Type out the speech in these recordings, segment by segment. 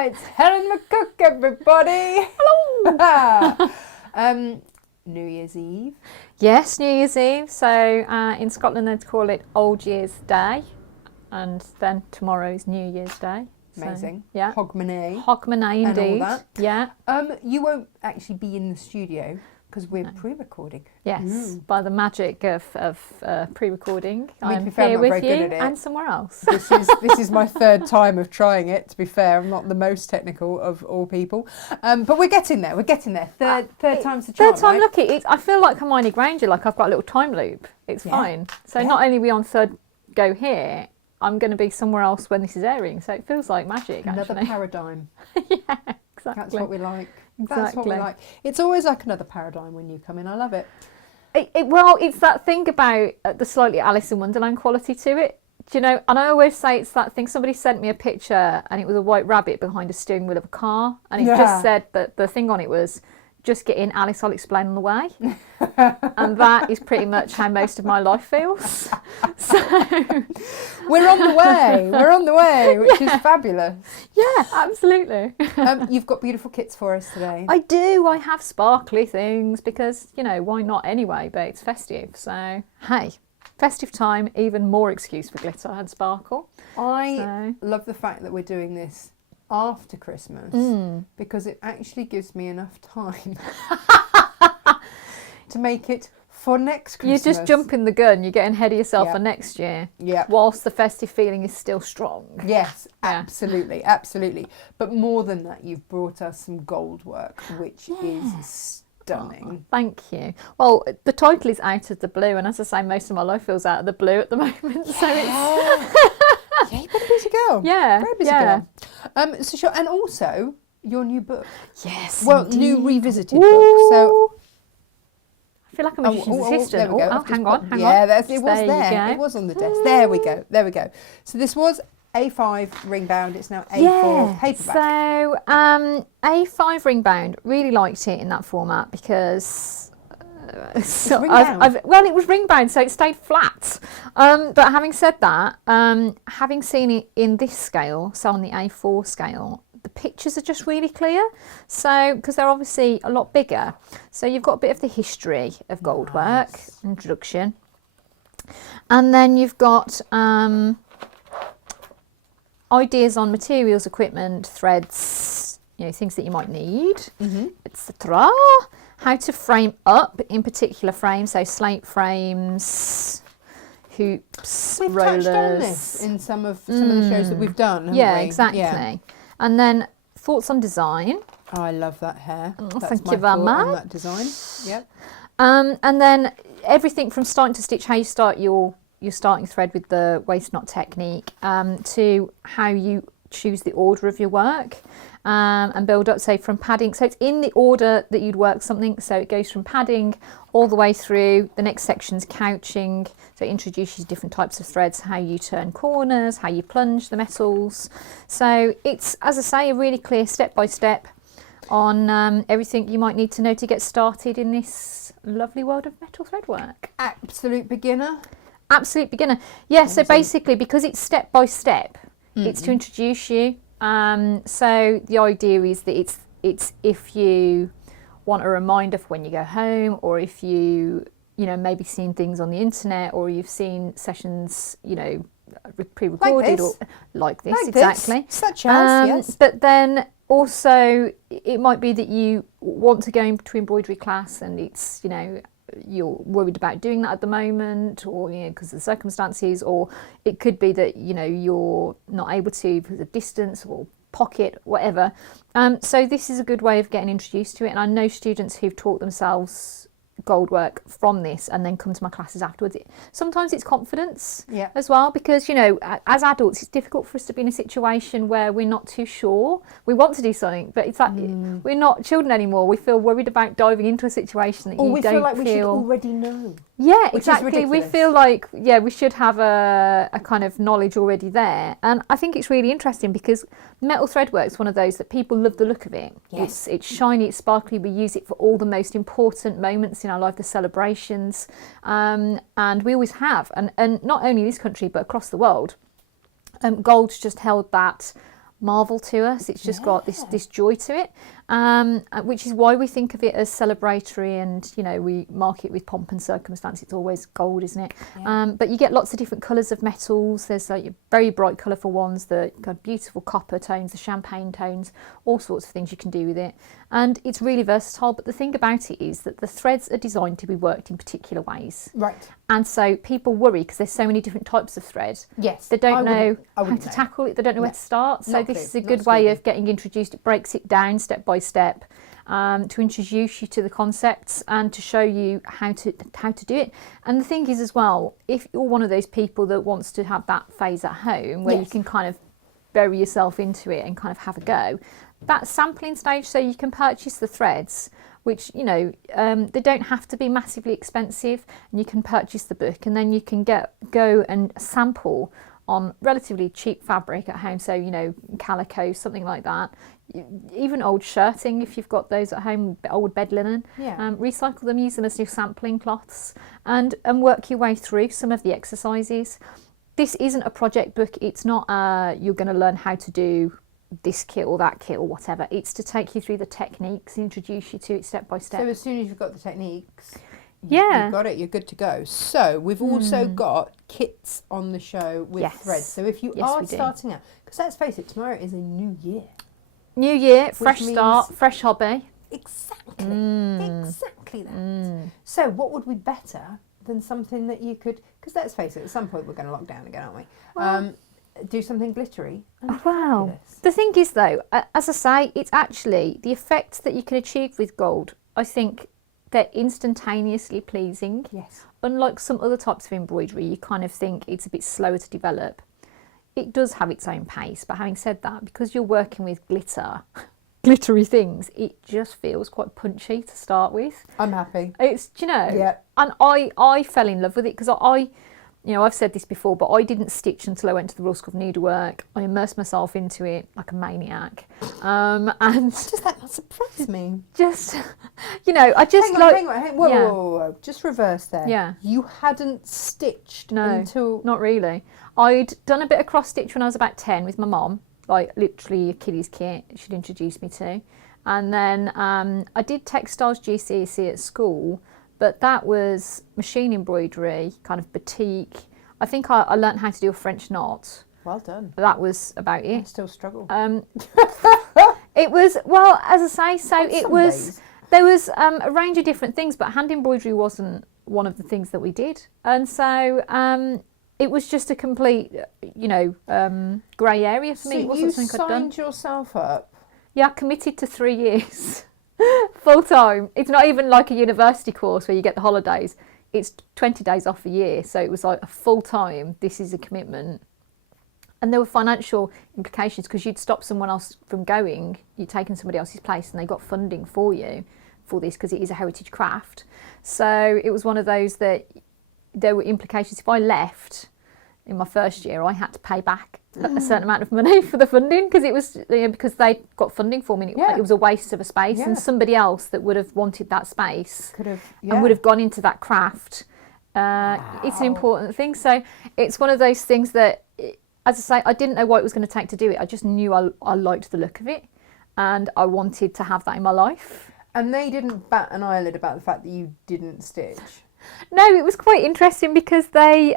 It's Helen McCook, everybody. Hello. New Year's Eve. Yes, New Year's Eve. So in Scotland they'd call it Old Year's Day, and then tomorrow's New Year's Day. Amazing. So, yeah. Hogmanay. Hogmanay indeed. And all that. Yeah. You won't actually be in the studio because we're pre-recording. Yes, by the magic of pre-recording, I'm to be fair, here I'm not with very good you at it. and somewhere else. This is my third time of trying it. To be fair, I'm not the most technical of all people, but we're getting there. We're getting there. Third time's the charm. Third time right? lucky. I feel like Hermione Granger. Like I've got a little time loop. It's fine. So not only are we on third go here, I'm going to be somewhere else when this is airing. So it feels like magic. Another actually. paradigm. Yeah, exactly. That's what we like. Exactly. That's what we like. It's always like another paradigm when you come in. I love it. Well, it's that thing about the slightly Alice in Wonderland quality to it. Do you know? And I always say it's that thing. Somebody sent me a picture and it was a white rabbit behind a steering wheel of a car. And it just said that the thing on it was, just get in, Alice, I'll explain on the way. And that is pretty much how most of my life feels. So we're on the way, which is fabulous. Yeah, absolutely. You've got beautiful kits for us today. I do. I have sparkly things because, you know, why not anyway? But it's festive. So, hey, festive time, even more excuse for glitter and sparkle. I love the fact that we're doing this after Christmas because it actually gives me enough time to make it for next Christmas. You're just jumping the gun. You're getting ahead of yourself for next year. Yeah. Whilst the festive feeling is still strong. Yes, absolutely, absolutely. But more than that, you've brought us some Goldwork, which is stunning. Oh, thank you. Well, the title is Out of the Blue, and as I say, most of my life feels out of the blue at the moment. So it's yeah, you've been a busy girl. Yeah, very busy girl. So sure, and also your new book. Yes. Well, indeed. new revisited book. So I feel like I'm a magician's assistant. There we go. Hang on. Yeah, it was there. There. It was on the desk. There we go. So this was A5 ring bound. It's now A4 paperback. So A5 ring bound. Really liked it in that format because. Well, it was ring bound, so it stayed flat. But having said that, having seen it in this scale, so on the A4 scale, the pictures are just really clear. So, because they're obviously a lot bigger. So you've got a bit of the history of Goldwork, introduction. And then you've got ideas on materials, equipment, threads, you know, things that you might need, etc. How to frame up in particular frames, so slate frames, hoops, we've rollers. Touched on this in some of the shows that we've done, haven't we? Exactly. Yeah. And then thoughts on design. Oh, I love that hair. That's thank my you very thought much. on that design. Yep. And then everything from starting to stitch, how you start your starting thread with the waist knot technique, to how you choose the order of your work. And build up, say, from padding. So it's in the order that you'd work something. So it goes from padding all the way through. The next section's couching. So it introduces different types of threads, how you turn corners, how you plunge the metals. So it's, as I say, a really clear step-by-step on everything you might need to know to get started in this lovely world of metal thread work. Absolute beginner. Absolute beginner. Yeah, so basically, because it's step-by-step, it's to introduce you. So the idea is that it's if you want a reminder for when you go home, or if you maybe seen things on the internet, or you've seen sessions pre-recorded or like this exactly. Such as yes. But then also it might be that you want to go into embroidery class and it's you're worried about doing that at the moment, or because of the circumstances, or it could be that you're not able to because of distance or pocket, whatever. So this is a good way of getting introduced to it, and I know students who've taught themselves Goldwork from this and then come to my classes afterwards. Sometimes it's confidence as well, because as adults it's difficult for us to be in a situation where we're not too sure. We want to do something, but it's like we're not children anymore. We feel worried about diving into a situation that we feel like we should already know. Yeah, exactly. We feel like we should have a kind of knowledge already there. And I think it's really interesting because metal threadwork is one of those that people love the look of it. Yes. It's shiny, it's sparkly. We use it for all the most important moments in our life, the celebrations, and we always have. And not only in this country but across the world. Gold's just held that marvel to us. It's just got this joy to it, which is why we think of it as celebratory, and we mark it with pomp and circumstance. It's always gold, isn't it? But you get lots of different colours of metals. There's like very bright colourful ones, the kind of beautiful copper tones, the champagne tones, all sorts of things you can do with it, and it's really versatile. But the thing about it is that the threads are designed to be worked in particular ways, right? And so people worry because there's so many different types of thread. Yes, they don't know how to know. tackle it. They don't know where to start. So this is a good way of getting introduced. It breaks it down step by step to introduce you to the concepts and to show you how to do it. And the thing is as well, if you're one of those people that wants to have that phase at home where you can kind of bury yourself into it and kind of have a go, that sampling stage, so you can purchase the threads, which they don't have to be massively expensive, and you can purchase the book and then you can go and sample on relatively cheap fabric at home, so calico, something like that, even old shirting if you've got those at home, old bed linen, recycle them, use them as your sampling cloths, and work your way through some of the exercises. This isn't a project book. It's not you're going to learn how to do this kit or that kit or whatever. It's to take you through the techniques, introduce you to it step by step. So as soon as you've got the techniques, you've got it, you're good to go. So we've also got kits on the show with threads. So if you are starting out, because let's face it, tomorrow is a new year. New year, fresh start, fresh hobby. Exactly that. So what would be better than something that you could, because let's face it, at some point we're going to lock down again, aren't we? Well, do something glittery. Wow. The thing is though, as I say, it's actually the effects that you can achieve with gold. I think they're instantaneously pleasing. Yes. Unlike some other types of embroidery, you kind of think it's a bit slower to develop. It does have its own pace, but having said that, because you're working with glittery things, it just feels quite punchy to start with. I'm happy. It's, and I fell in love with it because I've said this before, but I didn't stitch until I went to the Royal School of Needlework. I immersed myself into it like a maniac. And just that surprised me. Just, I just hang on. Whoa. Just reverse there. Yeah. You hadn't stitched until... not really. I'd done a bit of cross stitch when I was about 10 with my mum, like literally a kiddie's kit she'd introduced me to. And then I did textiles GCSE at school, but that was machine embroidery, kind of batik. I think I learnt how to do a French knot. Well done. That was about it. I still struggle. It was, well, as I say, so it was, there was a range of different things, but hand embroidery wasn't one of the things that we did. And so it was just a complete, grey area for me. It wasn't something I'd done. So you signed yourself up? Yeah, I committed to 3 years. Full time. It's not even like a university course where you get the holidays. It's 20 days off a year. So it was like a full time, this is a commitment. And there were financial implications because you'd stop someone else from going, you'd taken somebody else's place, and they got funding for you for this because it is a heritage craft. So it was one of those that there were implications. If I left in my first year, I had to pay back a certain amount of money for the funding because it was because they got funding for me. It was a waste of a space, and somebody else that would have wanted that space and would have gone into that craft. It's an important thing. So it's one of those things that, as I say, I didn't know what it was going to take to do it. I just knew I liked the look of it, and I wanted to have that in my life. And they didn't bat an eyelid about the fact that you didn't stitch? No, it was quite interesting because they.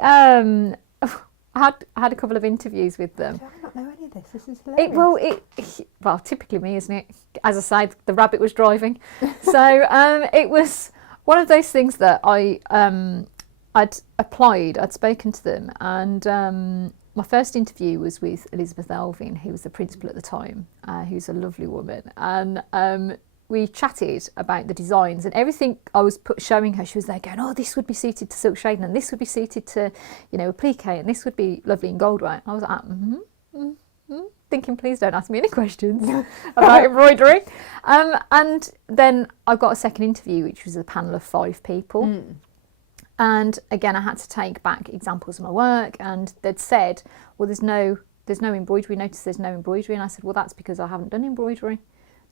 I had a couple of interviews with them. I don't know any of this. This is hilarious. Well, typically me, isn't it? As I say, the rabbit was driving. So it was one of those things that I'd applied. I'd spoken to them, and my first interview was with Elizabeth Elvin, who was the principal at the time, who's a lovely woman, and we chatted about the designs and everything I was showing her. She was there going, oh, this would be suited to silk shading, and this would be suited to, applique, and this would be lovely in Goldwork. I was like, thinking, please don't ask me any questions about embroidery. And then I got a second interview, which was a panel of 5 people. And again, I had to take back examples of my work, and they'd said, well, there's no embroidery. Notice there's no embroidery. And I said, well, that's because I haven't done embroidery.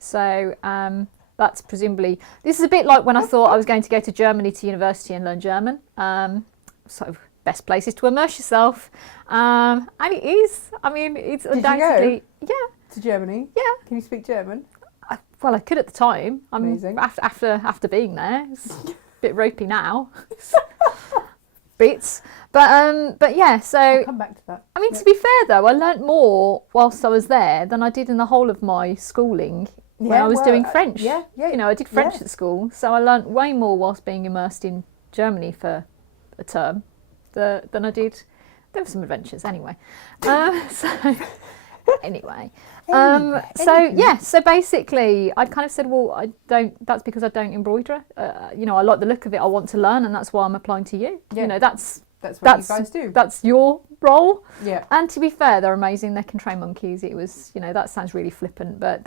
So that's presumably, this is a bit like when I thought I was going to go to Germany to university and learn German. Sort of best places to immerse yourself. And it is, I mean, it's undoubtedly, to Germany? Yeah. Can you speak German? Well, I could at the time. Amazing. After being there, it's a bit ropey now. Bits. But yeah, so I'll come back to that. I mean, to be fair though, I learnt more whilst I was there than I did in the whole of my schooling when I was doing French. Yeah. You know, I did French at school, so I learnt way more whilst being immersed in Germany for a term than I did. There were some adventures anyway. So anyway. So basically I kind of said, well, that's because I don't embroider. You know, I like the look of it, I want to learn, and that's why I'm applying to you. Yeah. You know, that's what you guys do. That's your role. Yeah. And to be fair, they're amazing. They can train monkeys. It was, you know, that sounds really flippant, but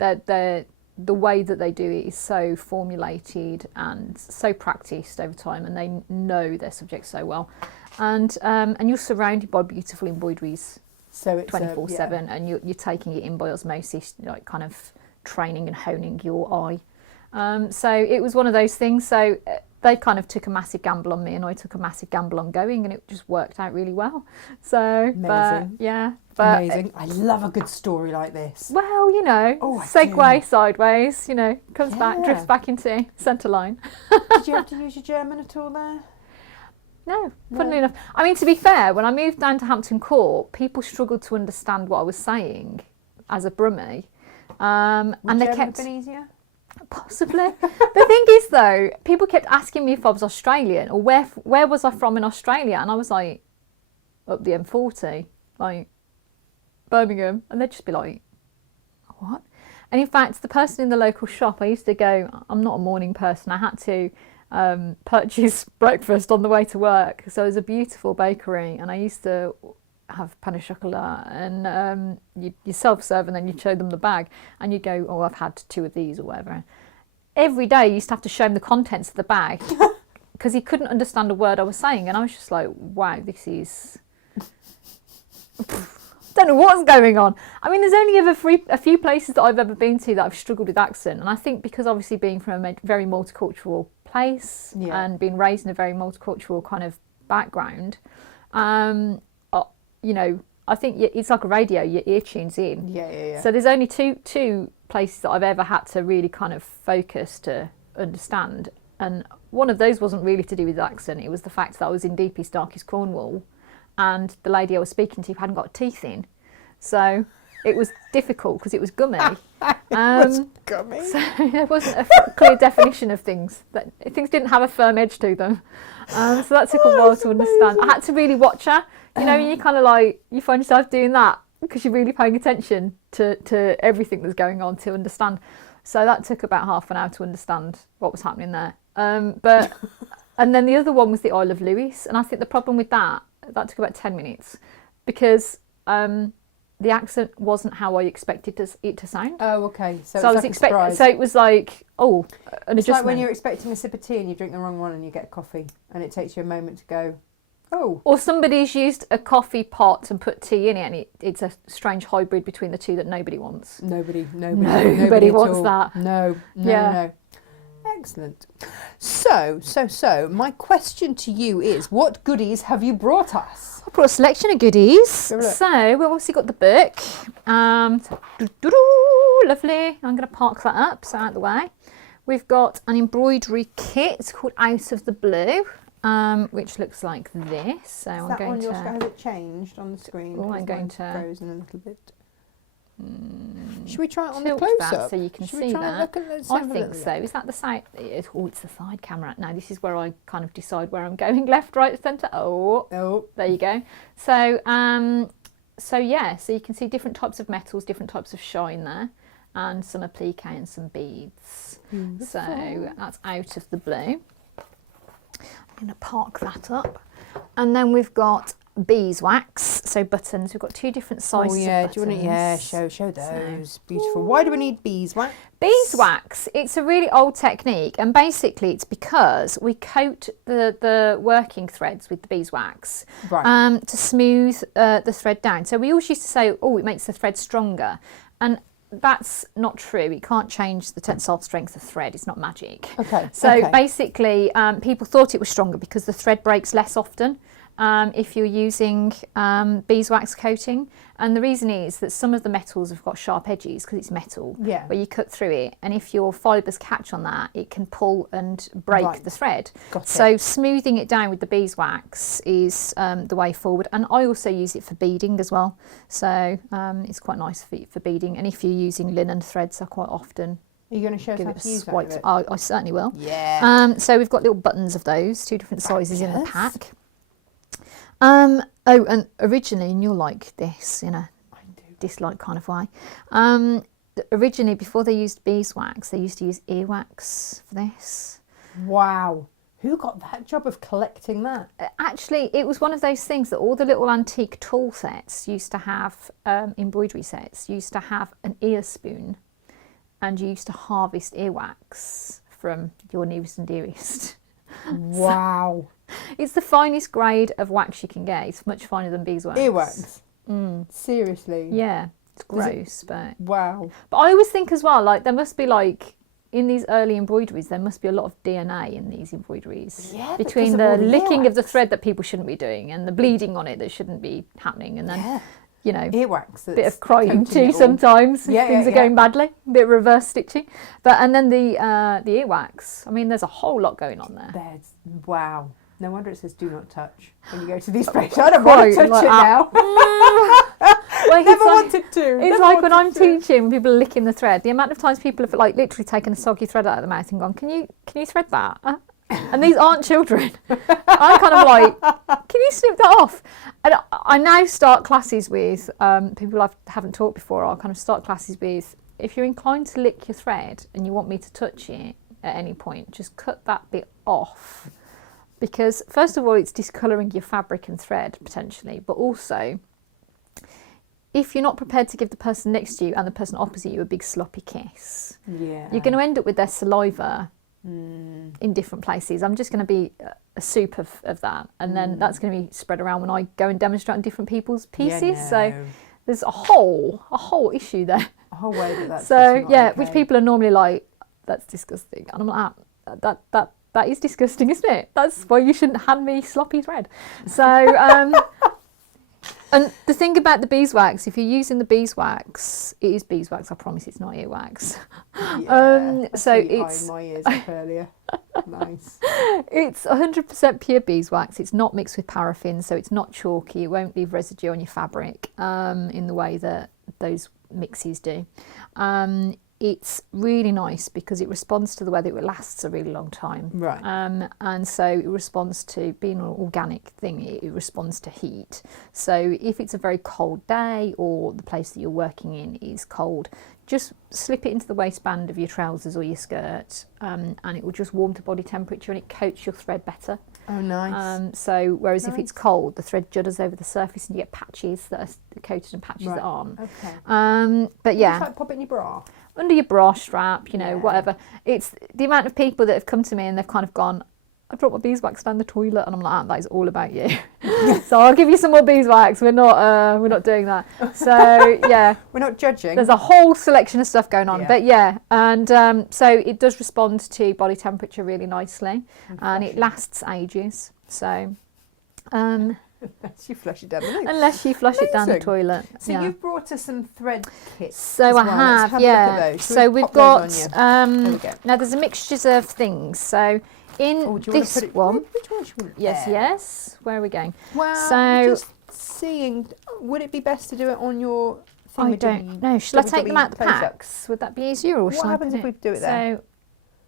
the way that they do it is so formulated and so practiced over time, and they know their subject so well. And you're surrounded by beautiful embroideries, so it's 24/7, and you're taking it in by osmosis, like kind of training and honing your eye. So it was one of those things. So they kind of took a massive gamble on me, and I took a massive gamble on going, and it just worked out really well. So amazing. Amazing. I love a good story like this. Well, you know, segue sideways, you know, drifts back into centre line. Did you have to use your German at all there? No, funnily enough. I mean, to be fair, when I moved down to Hampton Court, people struggled to understand what I was saying as a Brummie. And they kept... been easier? Possibly. The thing is, though, people kept asking me if I was Australian or where was I from in Australia, and I was like, up the M40, like Birmingham, and they'd just be like, what? And in fact, the person in the local shop, I used to go, I'm not a morning person, I had to purchase breakfast on the way to work. So it was a beautiful bakery, and I used to have pain au chocolat, and you self-serve, and then you show them the bag, and you go, oh, I've had 2 of these or whatever. Every day you used to have to show him the contents of the bag because he couldn't understand a word I was saying, and I was just like, wow, this is... don't know what's going on. I mean, there's only ever a few places that I've ever been to that I've struggled with accent, and I think because obviously being from a very multicultural place and being raised in a very multicultural kind of background, you know, I think it's like a radio, your ear tunes in. Yeah. So there's only two places that I've ever had to really kind of focus to understand, and one of those wasn't really to do with accent. It was the fact that I was in deepest, darkest Cornwall, and the lady I was speaking to hadn't got teeth in, so it was difficult because it was gummy. It was gummy. So there wasn't a clear definition of things. Things didn't have a firm edge to them. So that took a while to understand. I had to really watch her. You know, you kind of like, you find yourself doing that because you're really paying attention to everything that's going on to understand. So that took about half an hour to understand what was happening there. But and then the other one was the Isle of Lewis, and I think the problem with that took about 10 minutes because the accent wasn't how I expected it to sound. Oh, okay. So I was expecting. So it was like, an adjustment. It's like when you're expecting a sip of tea and you drink the wrong one and you get coffee, and it takes you a moment to go, oh. Or somebody's used a coffee pot and put tea in it, and it's a strange hybrid between the two that nobody wants. Nobody wants that. No. Excellent. So, my question to you is, what goodies have you brought us? I brought a selection of goodies. So we've obviously got the book. Lovely. I'm going to park that up, so out of the way. We've got an embroidery kit called Out of the Blue, which looks like this. So I'm going to... Has it changed on the screen? Oh, I'm going to... frozen a little bit. Should we try it on the tilt close-up? that so you can see that. I think so. Is that the side? Oh, it's the side camera. Now this is where I kind of decide where I'm going, left, right, centre. Oh, there you go. So, so you can see different types of metals, different types of shine there, and some applique and some beads. Beautiful. So that's Out of the Blue. I'm going to park that up, and then we've got beeswax, so buttons. We've got 2 different sizes of buttons. Do you want to, show those. So, beautiful. Why do we need beeswax? Beeswax, it's a really old technique, and basically it's because we coat the working threads with the beeswax to smooth the thread down. So we always used to say, oh, it makes the thread stronger, and that's not true. It can't change the tensile strength of thread. It's not magic. Okay. So basically, people thought it was stronger because the thread breaks less often. if you're using beeswax coating. And the reason is that some of the metals have got sharp edges because it's metal, Yeah. where you cut through it, and if your fibres catch on that, it can pull and break the thread. So smoothing it down with the beeswax is the way forward. And I also use it for beading as well, so it's quite nice for beading. And if you're using linen threads, I quite often Are you going to show us how to use that? I certainly will. Yeah. So we've got little buttons of those, 2 different sizes in the pack. Oh, and originally, and you'll like this in a dislike kind of way, originally before they used beeswax, they used to use earwax for this. Wow. Who got that job of collecting that? Actually, it was one of those things that all the little antique tool sets used to have, embroidery sets, used to have an ear spoon, and you used to harvest earwax from your nearest and dearest. Wow. It's the finest grade of wax you can get. It's much finer than beeswax. Earwax? Seriously? Yeah, it's gross, but... Wow. But I always think as well, like, there must be, like, in these early embroideries, there must be a lot of DNA in these embroideries. Yeah, between the licking of the thread that people shouldn't be doing and the bleeding on it that shouldn't be happening, and then, you know, earwax. A bit of crying too sometimes. Things are going badly. A bit of reverse stitching. But, and then the earwax. I mean, there's a whole lot going on there. Wow. No wonder it says "do not touch" when you go to these places. I don't want to touch it now. Never wanted to. It's like when I'm teaching, when people are licking the thread. The amount of times people have like literally taken a soggy thread out of the mouth and gone, "Can you thread that?" And these aren't children. I'm kind of like, "Can you snip that off?" And I now start classes with people I haven't taught before. I'll kind of start classes with, if you're inclined to lick your thread and you want me to touch it at any point, just cut that bit off. Because first of all, it's discolouring your fabric and thread potentially, but also if you're not prepared to give the person next to you and the person opposite you a big sloppy kiss, you're going to end up with their saliva in different places. I'm just going to be a soup of that, and then that's going to be spread around when I go and demonstrate on different people's pieces. So there's a whole issue there. A whole way that's so yeah, okay. Which people are normally like, "That's disgusting," and I'm like, that is disgusting, isn't it? That's why you shouldn't hand me sloppy thread. So, and the thing about the beeswax, if you're using the beeswax, it is beeswax, I promise it's not earwax. Yeah, so it's... my ears up earlier. Nice. It's 100% pure beeswax. It's not mixed with paraffin, so it's not chalky. It won't leave residue on your fabric in the way that those mixes do. It's really nice because it responds to the weather. It lasts a really long time. Right. And so it responds to, being an organic thing, it responds to heat. So if it's a very cold day or the place that you're working in is cold, just slip it into the waistband of your trousers or your skirt, and it will just warm to body temperature and it coats your thread better. Oh, nice. So whereas if it's cold, the thread judders over the surface and you get patches that are coated and patches that aren't. Okay. But yeah. Just like pop it in your bra. Under your bra strap, you know, whatever. It's the amount of people that have come to me and they've kind of gone, "I brought my beeswax down the toilet," and I'm like, "That is all about you." So I'll give you some more beeswax. We're not doing that. So yeah, we're not judging. There's a whole selection of stuff going on, but yeah, and so it does respond to body temperature really nicely, and it lasts ages. So. Unless you flush it down the toilet. Unless you flush it down the toilet. So you've brought us some thread kits. So I have, yeah. So we've got, now there's a mixture of things. So in this one. Which one should we put yes. Where are we going? Well, so, just seeing, would it be best to do it on your thing? I don't know. Shall I take them out the packs? Would that be easier? Or what happens if we do it there?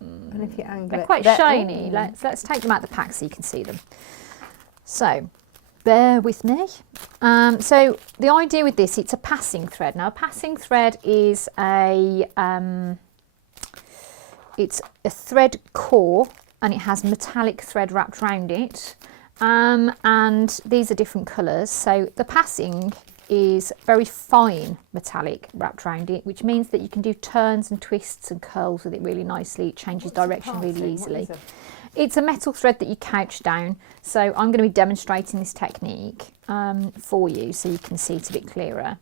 And if you angle they're quite shiny. Let's take them out the pack so you can see them. So, bear with me. So the idea with this, it's a passing thread. Now a passing thread is it's a thread core and it has metallic thread wrapped around it. And these are different colours. So the passing is very fine metallic wrapped around it, which means that you can do turns and twists and curls with it really nicely. It changes direction really easily. It's a metal thread that you couch down, so I'm going to be demonstrating this technique for you so you can see it a bit clearer.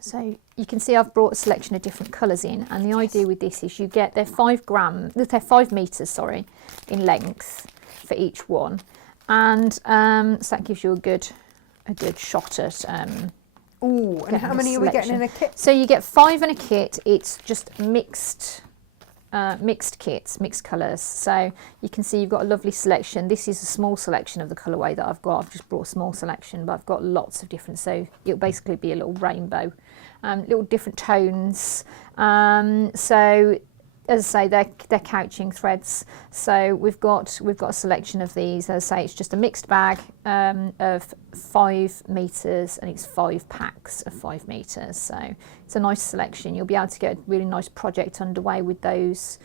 So you can see I've brought a selection of different colours in, and the idea with this is they're 5 metres, in length for each one, And so that gives you a good shot at. Oh, and how many are we getting in a kit? So you get 5 in a kit. It's just mixed kits, mixed colours. So you can see you've got a lovely selection. This is a small selection of the colourway that I've got. I've just brought a small selection, but I've got lots of different. So it'll basically be a little rainbow, little different tones. So as I say, they're couching threads. So we've got a selection of these. As I say, it's just a mixed bag of 5 metres, and it's 5 packs of 5 metres. So it's a nice selection. You'll be able to get a really nice project underway with those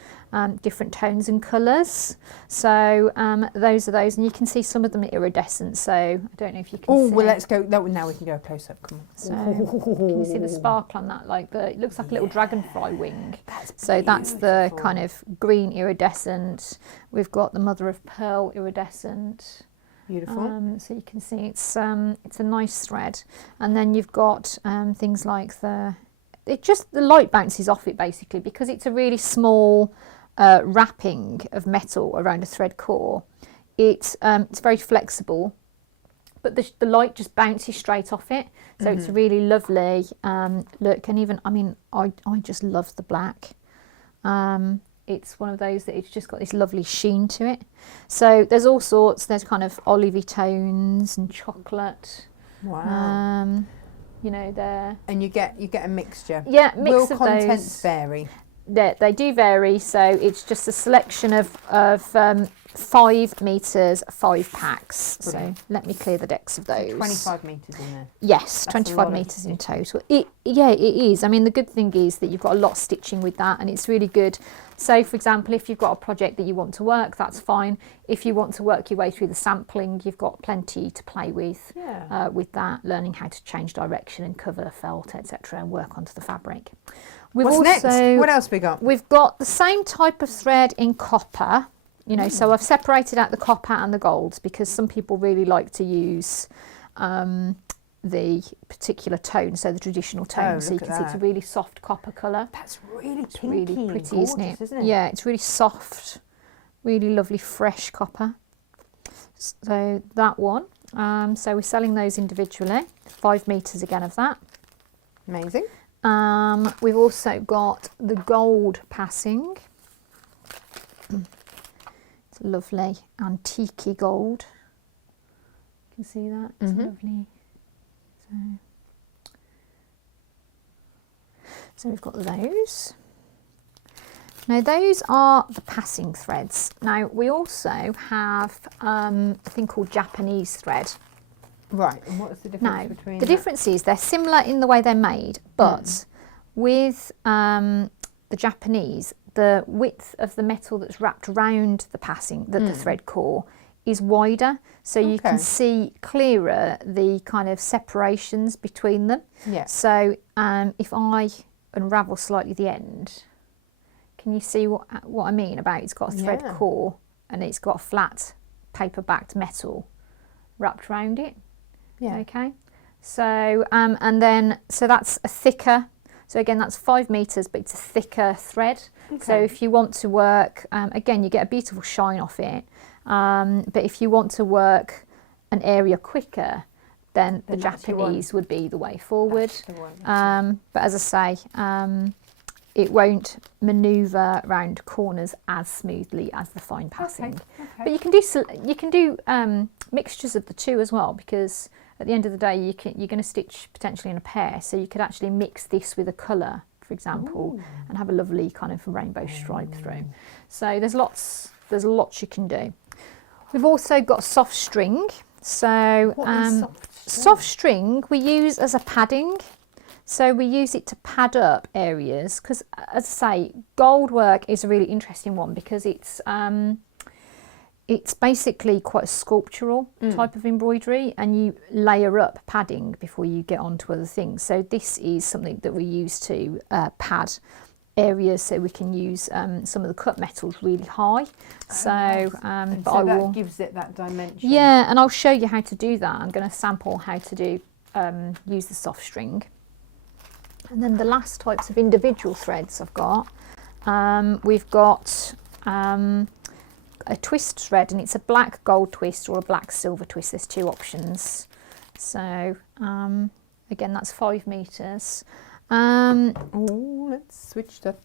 different tones and colours. So those are those, and you can see some of them are iridescent. So I don't know if you can. Oh, see well, let's go. Now we can go close up. Come on. So can you see the sparkle on that? Like it looks like a little dragonfly wing. That's the kind of green iridescent. We've got the mother of pearl iridescent. Beautiful. So you can see it's a nice thread, and then you've got things like the light bounces off it basically because it's a really small wrapping of metal around a thread core. It's very flexible, but the light just bounces straight off it. So it's really lovely look, and even I just love the black. It's one of those that it's just got this lovely sheen to it. So there's all sorts. There's kind of olivey tones and chocolate. Wow. There. And you get a mixture. Yeah, mix Will of contents those. vary? They do vary. So it's just a selection of 5 metres, 5 packs. Brilliant. So let me clear the decks of those. 25 metres in there. Yes, 25 metres in total. It is. The good thing is that you've got a lot of stitching with that, and it's really good. So, for example, if you've got a project that you want to work, that's fine. If you want to work your way through the sampling, you've got plenty to play with that, learning how to change direction and cover felt, etc., and work onto the fabric. What's next? What else we got? We've got the same type of thread in copper. So I've separated out the copper and the golds because some people really like to use the particular tone, so the traditional tone. So you can see it's a really soft copper colour. That's really it's pinky, really pretty, gorgeous, isn't it? it? Yeah, it's really soft, really lovely fresh copper. So that one. So we're selling those individually. 5 metres again of that. Amazing. We've also got the gold passing. It's lovely antique gold. You can see that. It's lovely. So we've got those. Now those are the passing threads. Now we also have a thing called Japanese thread. Right, and what's the difference between the difference is they're similar in the way they're made, but with the Japanese, the width of the metal that's wrapped around the passing, the thread core, is wider, so you can see clearer the kind of separations between them. Yeah. So if I unravel slightly the end, can you see what I mean about it's got a thread core and it's got a flat paper backed metal wrapped around it? Yeah. Okay. So and then that's a thicker. So again, that's 5 metres, but it's a thicker thread. Okay. So if you want to work, again, you get a beautiful shine off it. But if you want to work an area quicker, then the Japanese would be the way forward. But as I say, it won't manoeuvre around corners as smoothly as the fine passing. Okay. But you can do mixtures of the two as well, because at the end of the day, you're going to stitch potentially in a pair, so you could actually mix this with a colour, for example, and have a lovely kind of rainbow stripe through. So there's lots you can do. We've also got soft string. So soft string we use as a padding. So we use it to pad up areas because, as I say, Goldwork is a really interesting one because it's basically quite a sculptural type of embroidery, and you layer up padding before you get on to other things. So this is something that we use to pad areas, so we can use some of the cut metals really high. That gives it that dimension. Yeah, and I'll show you how to do that. I'm going to sample how to do use the soft string. And then the last types of individual threads I've got, we've got a twist thread, and it's a black gold twist or a black silver twist. There's 2 options. So again, that's 5 meters. Oh, let's switch to.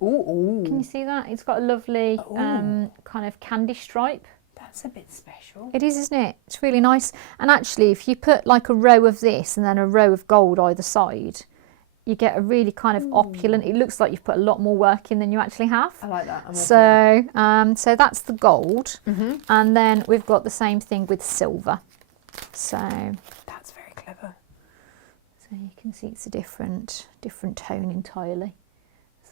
Oh, can you see that? It's got a lovely kind of candy stripe. That's a bit special. It is, isn't it? It's really nice. And actually, if you put like a row of this and then a row of gold either side, you get a really kind of opulent. It looks like you've put a lot more work in than you actually have. I like that. So that's the gold, and then we've got the same thing with silver. So that's very clever. So you can see it's a different tone entirely.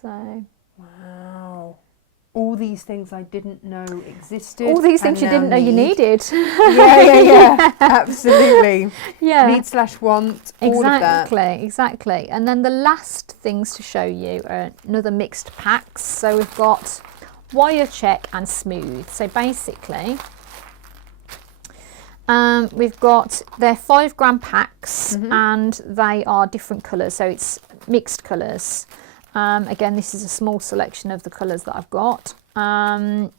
So wow. All these things I didn't know existed. All these things you didn't know you needed. Yeah. Absolutely. Yeah. Need/want, all of that. Exactly. And then the last things to show you are another mixed packs. So we've got wire check and smooth. So basically, we've got their 5 gram packs, and they are different colours. So it's mixed colours. Again, this is a small selection of the colours that I've got, and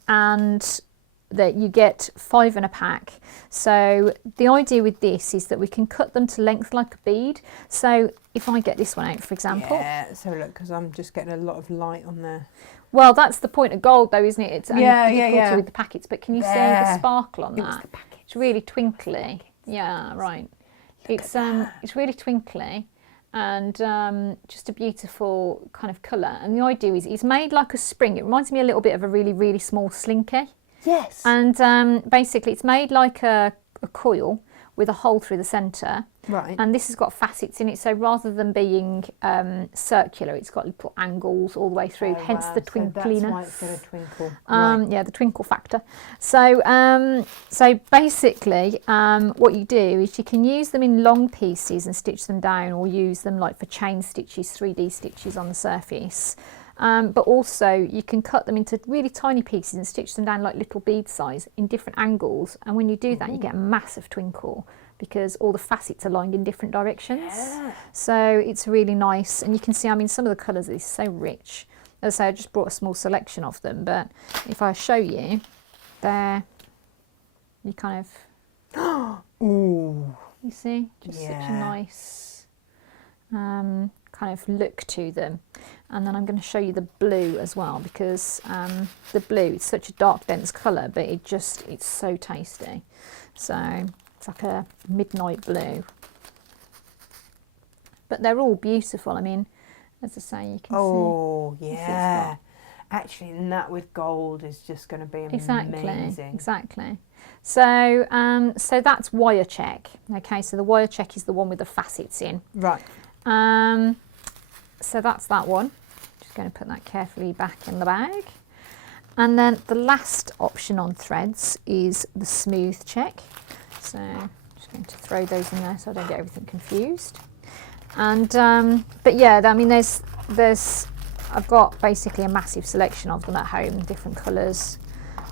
that you get 5 in a pack. So the idea with this is that we can cut them to length like a bead. So if I get this one out, for example. Yeah, so look, because I'm just getting a lot of light on there. Well, that's the point of gold though, isn't it? It's difficulty with the packets, but can you see the sparkle on that? It's really twinkly. Yeah, right. It's really twinkly. And just a beautiful kind of colour. And the idea is it's made like a spring. It reminds me a little bit of a really, really small slinky. Yes. And basically it's made like a coil with a hole through the centre. Right. And this has got facets in it. So rather than being circular, it's got little angles all the way through, hence the twinkliness. So that's why it's going to twinkle. Yeah, the twinkle factor. So so basically what you do is you can use them in long pieces and stitch them down, or use them like for chain stitches, 3D stitches on the surface. But also you can cut them into really tiny pieces and stitch them down like little bead size in different angles. And when you do that, you get a massive twinkle, because all the facets are lined in different directions. Yeah. So it's really nice. And you can see, I mean, some of the colours are so rich. As I say, I just brought a small selection of them, but if I show you, there, you kind of, ooh, you see, just such a nice kind of look to them. And then I'm going to show you the blue as well, because the blue, it's such a dark, dense colour, but it's so tasty. So it's like a midnight blue. But they're all beautiful. I mean, as I say, you can see. Oh, yeah. Actually, and that with gold is just going to be amazing. Exactly. So, so that's wire check. Okay, so the wire check is the one with the facets in. Right. So that's that one. Just going to put that carefully back in the bag. And then the last option on threads is the smooth check. So I'm just going to throw those in there so I don't get everything confused. And but yeah, I mean, I've got basically a massive selection of them at home, different colours.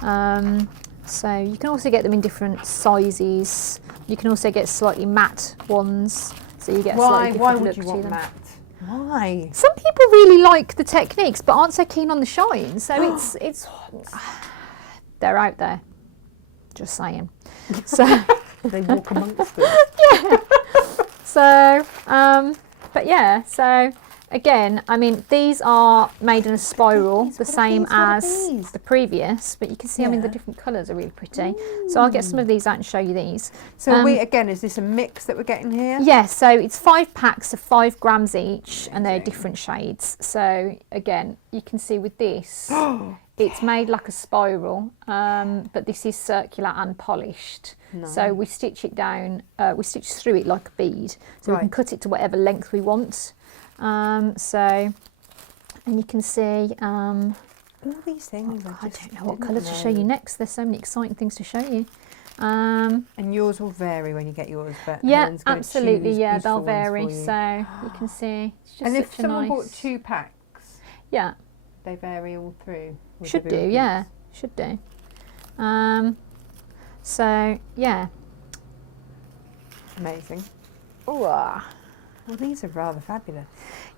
So you can also get them in different sizes. You can also get slightly matte ones, so you get a slightly different look to them. Why would you want matte? Why? Some people really like the techniques, but aren't so keen on the shine. So it's they're out there. Just saying. So they walk amongst them. Yeah. So, but yeah. So again, I mean, these are made in a spiral, the same as the previous, but you can see, I mean, the different colours are really pretty. So I'll get some of these out and show you these. So again, is this a mix that we're getting here? Yes, yeah, so it's 5 packs of 5 grams each, and they're different shades. So again, you can see with this, it's made like a spiral, but this is circular and polished. Nice. So we stitch it down, we stitch through it like a bead, so we can cut it to whatever length we want. So, and you can see all these things. I don't know what colour to show you next. There's so many exciting things to show you. And yours will vary when you get yours, but yeah, absolutely, yeah, they'll vary. So you can see. It's just and if someone nice... bought 2 packs, yeah, they vary all through. Should do, yeah, should do. So yeah, amazing. Ooh. Well, these are rather fabulous.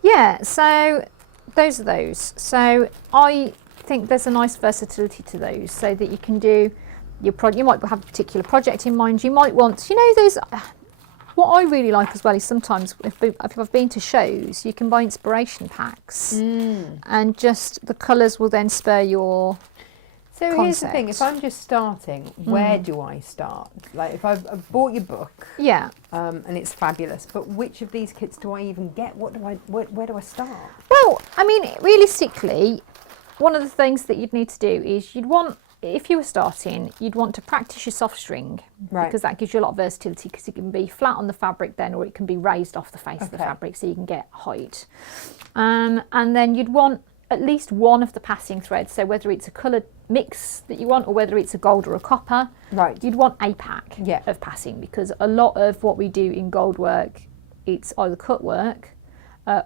Yeah, so those are those. So I think there's a nice versatility to those, so that you can do your project. You might have a particular project in mind. You might want, you know, those. What I really like as well is sometimes if I've been to shows, you can buy inspiration packs, and just the colours will then spur your. So here's the thing: if I'm just starting, where do I start? Like, if I've bought your book, Yeah. and it's fabulous, but which of these kits do I even get? Where do I start? Well, I mean, realistically, one of the things that you'd need to do is you'd want, if you were starting, you'd want to practice your soft string, Right. because that gives you a lot of versatility, because it can be flat on the fabric then, or it can be raised off the face of the fabric, so you can get height. And then you'd want at least one of the passing threads, so whether it's a coloured mix that you want or whether it's a gold or a copper, Right. you'd want a pack of passing, because a lot of what we do in Goldwork, it's either cut work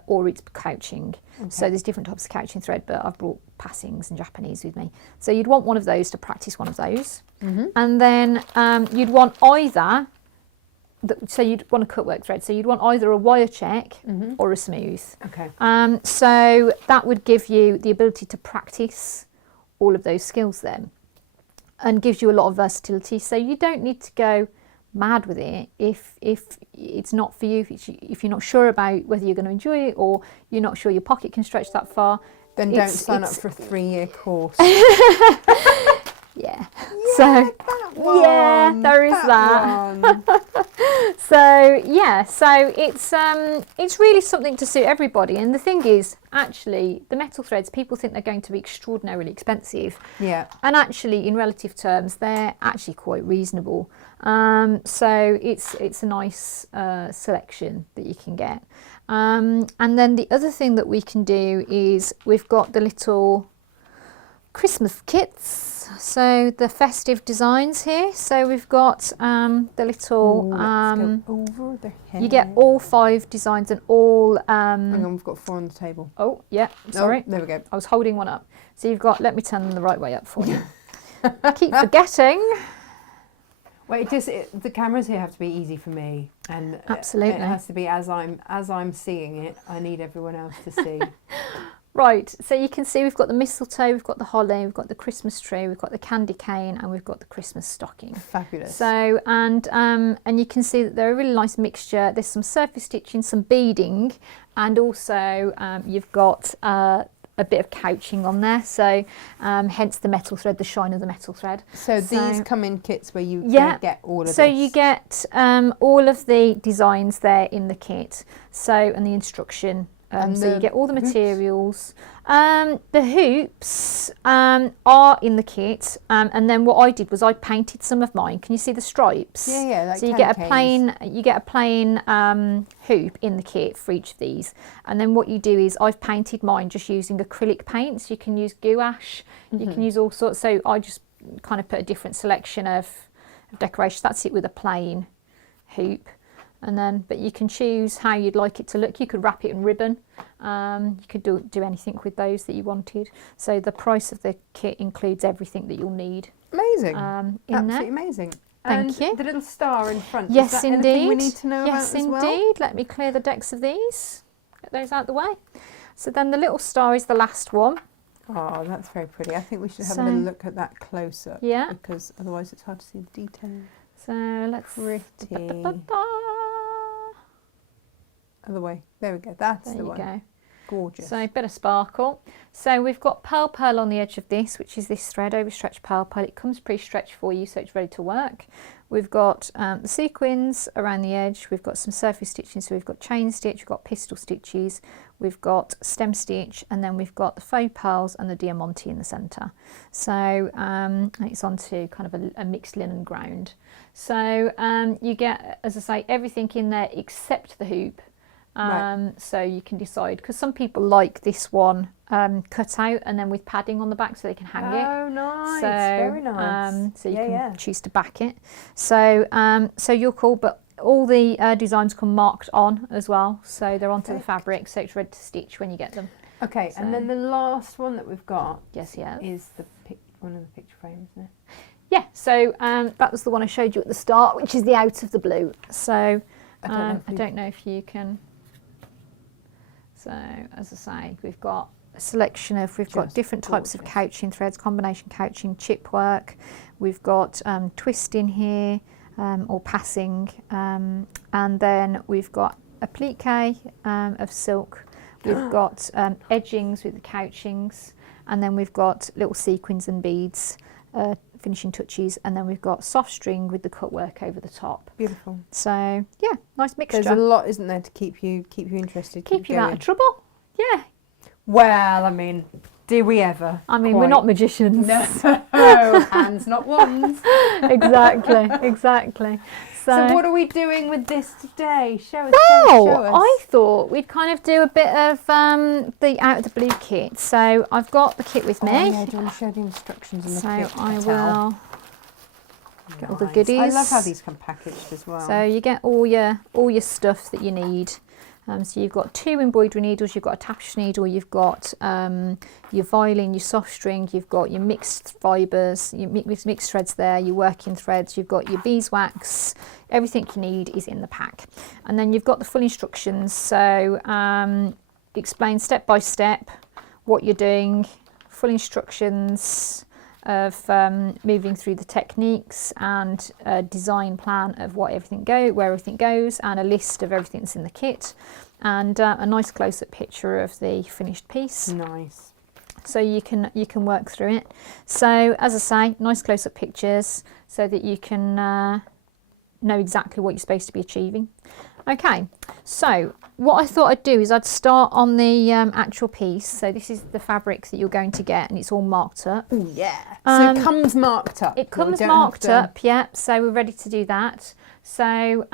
or it's couching. So there's different types of couching thread, but I've brought passings and Japanese with me. So you'd want one of those to practice one of those. And then you'd want either, so you'd want a cut work thread, so you'd want either a wire check or a smooth. Okay. So that would give you the ability to practice all of those skills then, and gives you a lot of versatility. So you don't need to go mad with it if it's not for you, if you're not sure about whether you're going to enjoy it, or you're not sure your pocket can stretch that far. Then don't sign up for a 3-year course. Yeah. That So yeah, there is that. So yeah, so it's really something to suit everybody. And the thing is, actually, the metal threads, people think they're going to be extraordinarily expensive. Yeah. And actually, in relative terms, they're actually quite reasonable. So it's a nice selection that you can get. And then the other thing that we can do is we've got the little Christmas kits. So the festive designs here. So we've got the little. Let's go over the head. You get all 5 designs and all. Hang on, we've got 4 on the table. Oh yeah, sorry. Oh, there we go. I was holding one up. So you've got. Let me turn them the right way up for you. Keep forgetting. Well, the cameras here have to be easy for me, and Absolutely. it has to be as I'm seeing it. I need everyone else to see. Right, so you can see we've got the mistletoe, we've got the holly, we've got the Christmas tree, we've got the candy cane, and we've got the Christmas stocking. Fabulous. So and you can see that they're a really nice mixture. There's some surface stitching, some beading, and also you've got a bit of couching on there. So hence the metal thread, the shine of the metal thread. So these come in kits where you get all of this. So you get all of the designs there in the kit. So and the instruction. So you get all the materials. The hoops are in the kit, and then what I did was I painted some of mine. Can you see the stripes? Yeah, like so you get a plain hoop in the kit for each of these, and then what you do is I've painted mine just using acrylic paints. You can use gouache, you can use all sorts. So I just kind of put a different selection of decorations. That's it with a plain hoop. And then, but you can choose how you'd like it to look. You could wrap it in ribbon. You could do anything with those that you wanted. So the price of the kit includes everything that you'll need. Amazing. Absolutely there. Amazing. Thank you. The little star in front. Yes, is that indeed. Anything we need to know yes, about as well? indeed. Let me clear the decks of these. Get those out the way. So then the little star is the last one. Oh, that's very pretty. I think we should have a little look at that closer. Yeah. Because otherwise it's hard to see the detail. So let's. Pretty. Other way. There we go. That's the one. There you go. Gorgeous. So a bit of sparkle. So we've got pearl on the edge of this, which is this thread, overstretched pearl. It comes pre-stretched for you, so it's ready to work. We've got the sequins around the edge. We've got some surface stitching. So we've got chain stitch, we've got pistol stitches, we've got stem stitch, and then we've got the faux pearls and the diamante in the centre. So it's onto kind of a mixed linen ground. So you get, as I say, everything in there except the hoop. Right. So you can decide, because some people like this one cut out and then with padding on the back so they can hang it. Oh, nice. So, very nice. So you can choose to back it. So so you're cool, but all the designs come marked on as well. So they're onto the fabric, so it's ready to stitch when you get them. Okay, So- and then the last one that we've got Yes, yeah. is one of the picture frames, isn't it? Yeah, so that was the one I showed you at the start, which is the out of the blue. So I don't know if you can. So as I say, we've got selection of, we've got Just different types of gorgeous. couching threads, combination couching, chip work, we've got twisting here, or passing, and then we've got applique of silk, we've got edgings with the couchings, and then we've got little sequins and beads, finishing touches, and then we've got soft string with the cut work over the top. Beautiful. So yeah, nice mixture. There's a lot, isn't there, to keep you interested. Keep you going. out of trouble. Yeah. Well, I mean, do we ever? I mean, we're not magicians. No, hands, not wands. Exactly. So what are we doing with this today? Show us. Well, show us. I thought we'd kind of do a bit of the out of the blue kit. So I've got the kit with me. Oh, yeah, do you want to show the instructions in the So kit? I Tell? will get all the Nice. goodies. I love how these come packaged as well. So you get all your stuff that you need. So you've got 2 embroidery needles, you've got a tapestry needle, you've got your violin, your soft string, you've got your mixed fibres, your mixed threads there, your working threads, you've got your beeswax, everything you need is in the pack. And then you've got the full instructions, so explain step by step what you're doing, full instructions of moving through the techniques, and a design plan of where everything goes, and a list of everything that's in the kit, and a nice close-up picture of the finished piece. Nice. So you can work through it. So as I say, nice close-up pictures so that you can know exactly what you're supposed to be achieving. Okay, so what I thought I'd do is I'd start on the actual piece. So this is the fabric that you're going to get, and it's all marked up. Oh yeah. So it comes marked up. It comes marked up, yeah. So we're ready to do that. So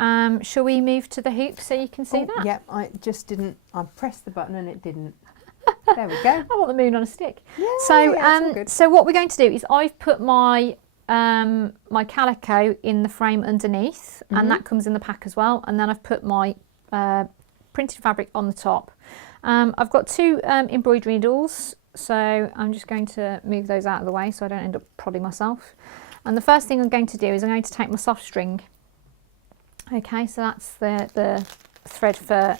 shall we move to the hoop so you can see that? Yeah, I just didn't. I pressed the button and it didn't. There we go. I want the moon on a stick. Yeah, So yeah, it's all good. so what we're going to do is I've put my my calico in the frame underneath, and that comes in the pack as well, and then I've put my printed fabric on the top. I've got 2 embroidery needles, so I'm just going to move those out of the way so I don't end up prodding myself. And the first thing I'm going to do is I'm going to take my soft string. Okay, so that's the thread for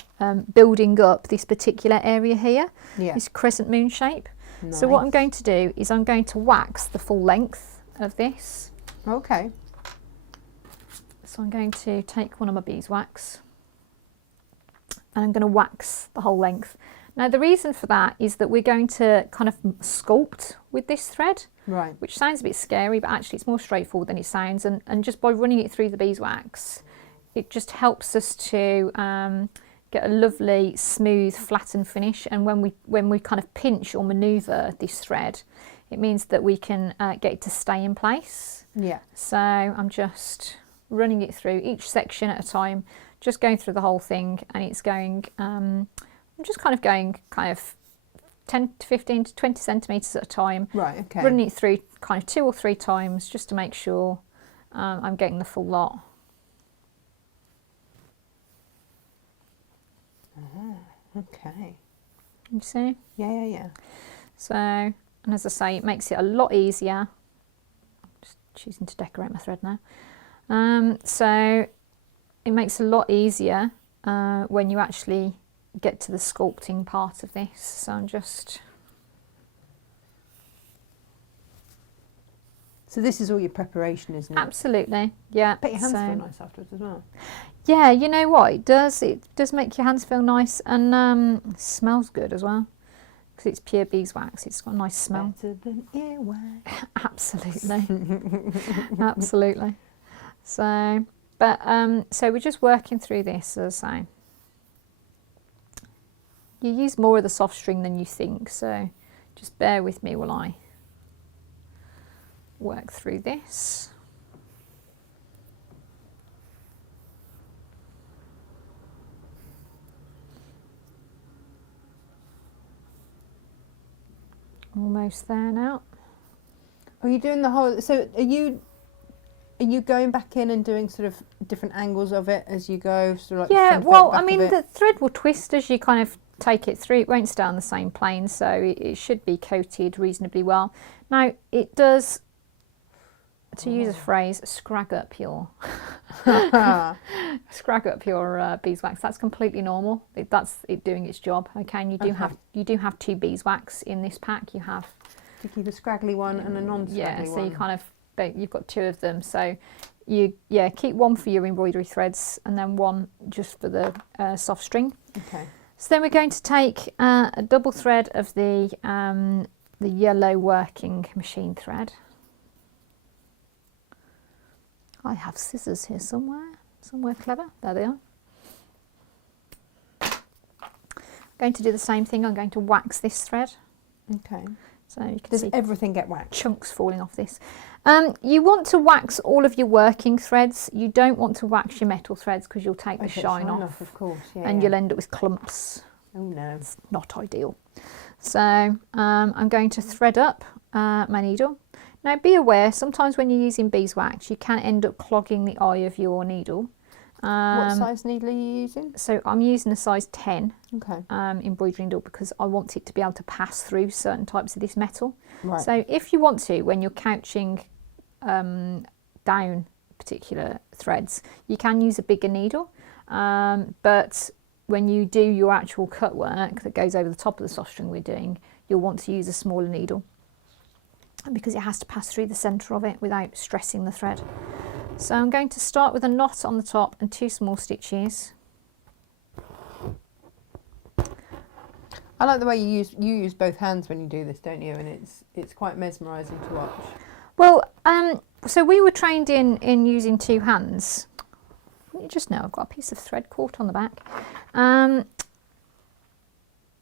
building up this particular area here, this crescent moon shape. Nice. So what I'm going to do is I'm going to wax the full length of this. Okay. So I'm going to take one of my beeswax and I'm going to wax the whole length. Now the reason for that is that we're going to kind of sculpt with this thread, Right. which sounds a bit scary, but actually it's more straightforward than it sounds, and just by running it through the beeswax, it just helps us to get a lovely smooth flattened finish. And when we kind of pinch or manoeuvre this thread, it means that we can get it to stay in place. Yeah. So I'm just running it through each section at a time, just going through the whole thing, and it's going, I'm just kind of going 10 to 15 to 20 centimetres at a time. Right, okay. Running it through kind of 2 or 3 times just to make sure I'm getting the full lot. Okay. You see? Yeah. So, and as I say, it makes it a lot easier. I'm just choosing to decorate my thread now. So it makes it a lot easier when you actually get to the sculpting part of this. So I'm just... So this is all your preparation, isn't it? Absolutely, yeah. Bet your hands So- feel nice afterwards as well. Yeah, you know what, it does make your hands feel nice, and it smells good as well, because it's pure beeswax. It's got a nice smell. Better than earwax. Absolutely. Absolutely. So, but so we're just working through this, as I say. You use more of the soft string than you think, so just bear with me while I work through this. Almost there now. Are you doing the whole? So are you going back in and doing sort of different angles of it as you go? Sort of like Yeah, front, well, back I of mean, it? the thread will twist as you kind of take it through. It won't stay on the same plane, so it should be coated reasonably well. Now, it does, to use a phrase, scrag up your Scrag up your beeswax. That's completely normal. That's it doing its job. Okay, and you do have 2 beeswax in this pack. You have to keep a scraggly one and a non-scraggly one. So you kind of you've got 2 of them. So you keep one for your embroidery threads and then one just for the soft string. Okay. So then we're going to take a double thread of the yellow working machine thread. I have scissors here somewhere clever. There they are. I'm going to do the same thing. I'm going to wax this thread. Okay. So you can Does see everything get waxed? chunks falling off this. You want to wax all of your working threads. You don't want to wax your metal threads because you'll take the shine off. Of course, and you'll end up with clumps. Oh no. It's not ideal. So I'm going to thread up my needle. Now be aware, sometimes when you're using beeswax, you can end up clogging the eye of your needle. What size needle are you using? So I'm using a size 10 embroidery needle because I want it to be able to pass through certain types of this metal. Right. So if you want to, when you're couching down particular threads, you can use a bigger needle, but when you do your actual cut work that goes over the top of the soft string we're doing, you'll want to use a smaller needle because it has to pass through the centre of it without stressing the thread. So I'm going to start with a knot on the top and 2 small stitches. I like the way you use both hands when you do this, don't you? And it's quite mesmerising to watch. Well, so we were trained in using 2 hands. You just know I've got a piece of thread caught on the back.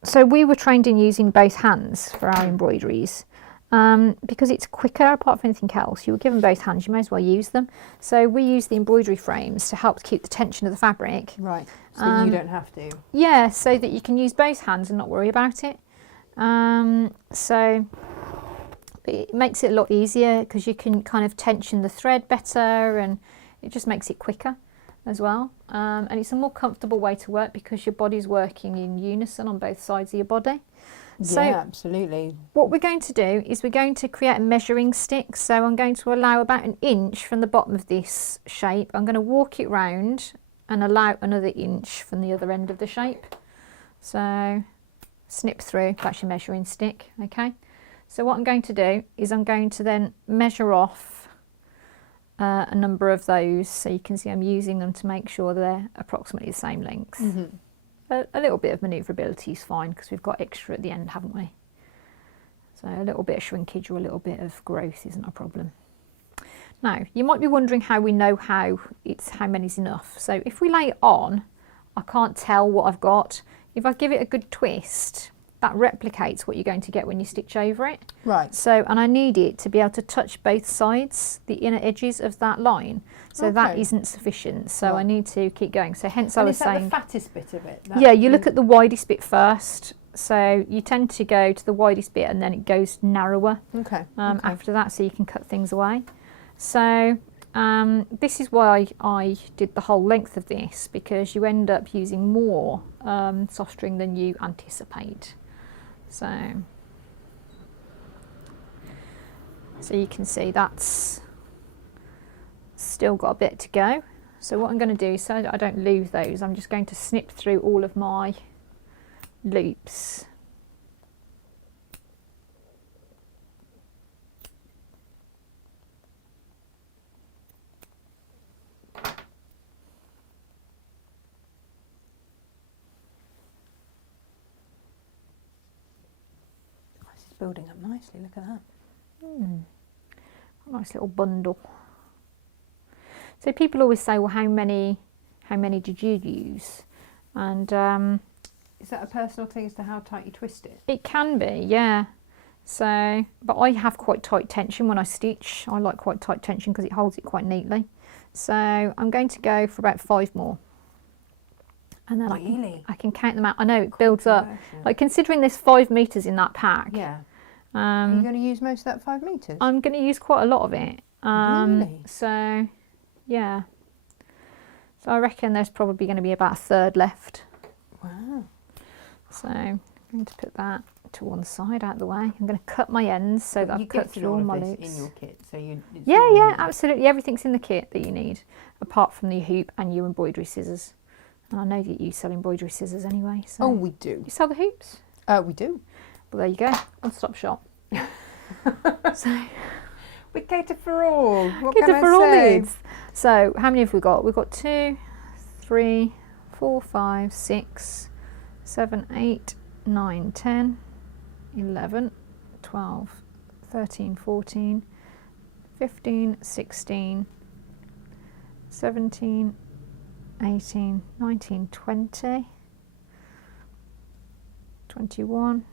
So we were trained in using both hands for our embroideries. Because it's quicker, apart from anything else, you were given both hands, you may as well use them. So we use the embroidery frames to help keep the tension of the fabric. Right, so that you don't have to. Yeah, so that you can use both hands and not worry about it. So it makes it a lot easier because you can kind of tension the thread better and it just makes it quicker as well. And it's a more comfortable way to work because your body's working in unison on both sides of your body. So yeah, absolutely. What we're going to do is we're going to create a measuring stick. So I'm going to allow about 1 inch from the bottom of this shape. I'm going to walk it round and allow another inch from the other end of the shape. So snip through, that's your measuring stick, okay? So what I'm going to do is I'm going to then measure off a number of those. So you can see I'm using them to make sure they're approximately the same length. Mm-hmm. A little bit of manoeuvrability is fine because we've got extra at the end, haven't we? So a little bit of shrinkage or a little bit of growth isn't a problem. Now, you might be wondering how we know how many's enough. So if we lay it on, I can't tell what I've got. If I give it a good twist, that replicates what you're going to get when you stitch over it. Right. So, and I need it to be able to touch both sides, the inner edges of that line. So that isn't sufficient. So right. I need to keep going. So hence I was saying. Is that the fattest bit of it? Yeah, you look at the widest bit first. So you tend to go to the widest bit and then it goes narrower after that, so you can cut things away. So this is why I did the whole length of this, because you end up using more soft string than you anticipate. So you can see that's still got a bit to go. So what I'm going to do, so that I don't lose those, I'm just going to snip through all of my loops. This is building up nicely, look at that. A nice little bundle. So people always say, well, how many did you use? And is that a personal thing as to how tight you twist it? It can be, yeah. So, but I have quite tight tension when I stitch. I like quite tight tension because it holds it quite neatly. So I'm going to go for about 5 more. And then I can count them out. I know it builds up. Like considering there's 5 meters in that pack. Yeah. Are you going to use most of that 5 meters? I'm going to use quite a lot of it. Really? So, yeah. So I reckon there's probably going to be about 1/3 left. Wow. So I'm going to put that to one side out of the way. I'm going to cut my ends so that I've cut through all my loops. In your kit, so yeah, absolutely. Everything's in the kit that you need, apart from the hoop and your embroidery scissors. And I know that you sell embroidery scissors anyway. So. Oh, we do. You sell the hoops? We do. Well, there you go. One-stop shop. So we cater for all. What cater can I for all say? needs. So how many have we got? We've got 2, 3, 4, 5, 6, 7, 8, 9, 10, 11, 12, 13, 14, 15, 16, 17, 18, 19, 20, 21,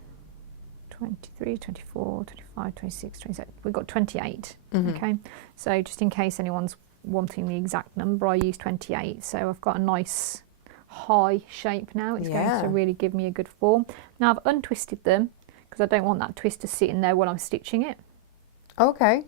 23, 24, 25, 26, 27. We've got 28. Okay, so just in case anyone's wanting the exact number, I use 28. So I've got a nice high shape now. It's going to really give me a good form. Now I've untwisted them because I don't want that twister sitting there while I'm stitching it. Okay.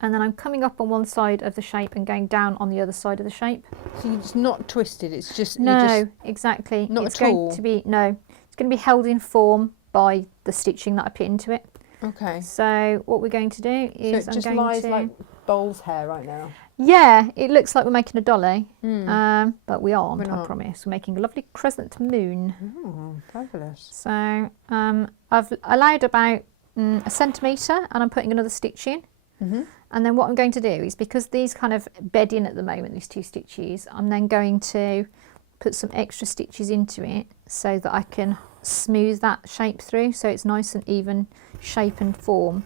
And then I'm coming up on one side of the shape and going down on the other side of the shape. So it's not twisted, it's just... No, exactly. Not it's at all? going to be, no, it's going to be held in form by the stitching that I put into it. Okay. So what we're going to do is so it just lies like Bowl's hair right now? Yeah, it looks like we're making a dolly, but we aren't, I promise. We're making a lovely crescent moon. Oh, fabulous. So I've allowed about a centimetre and I'm putting another stitch in. And then what I'm going to do is, because these kind of bed in at the moment, these 2 stitches, I'm then going to put some extra stitches into it so that I can smooth that shape through, so it's nice and even shape and form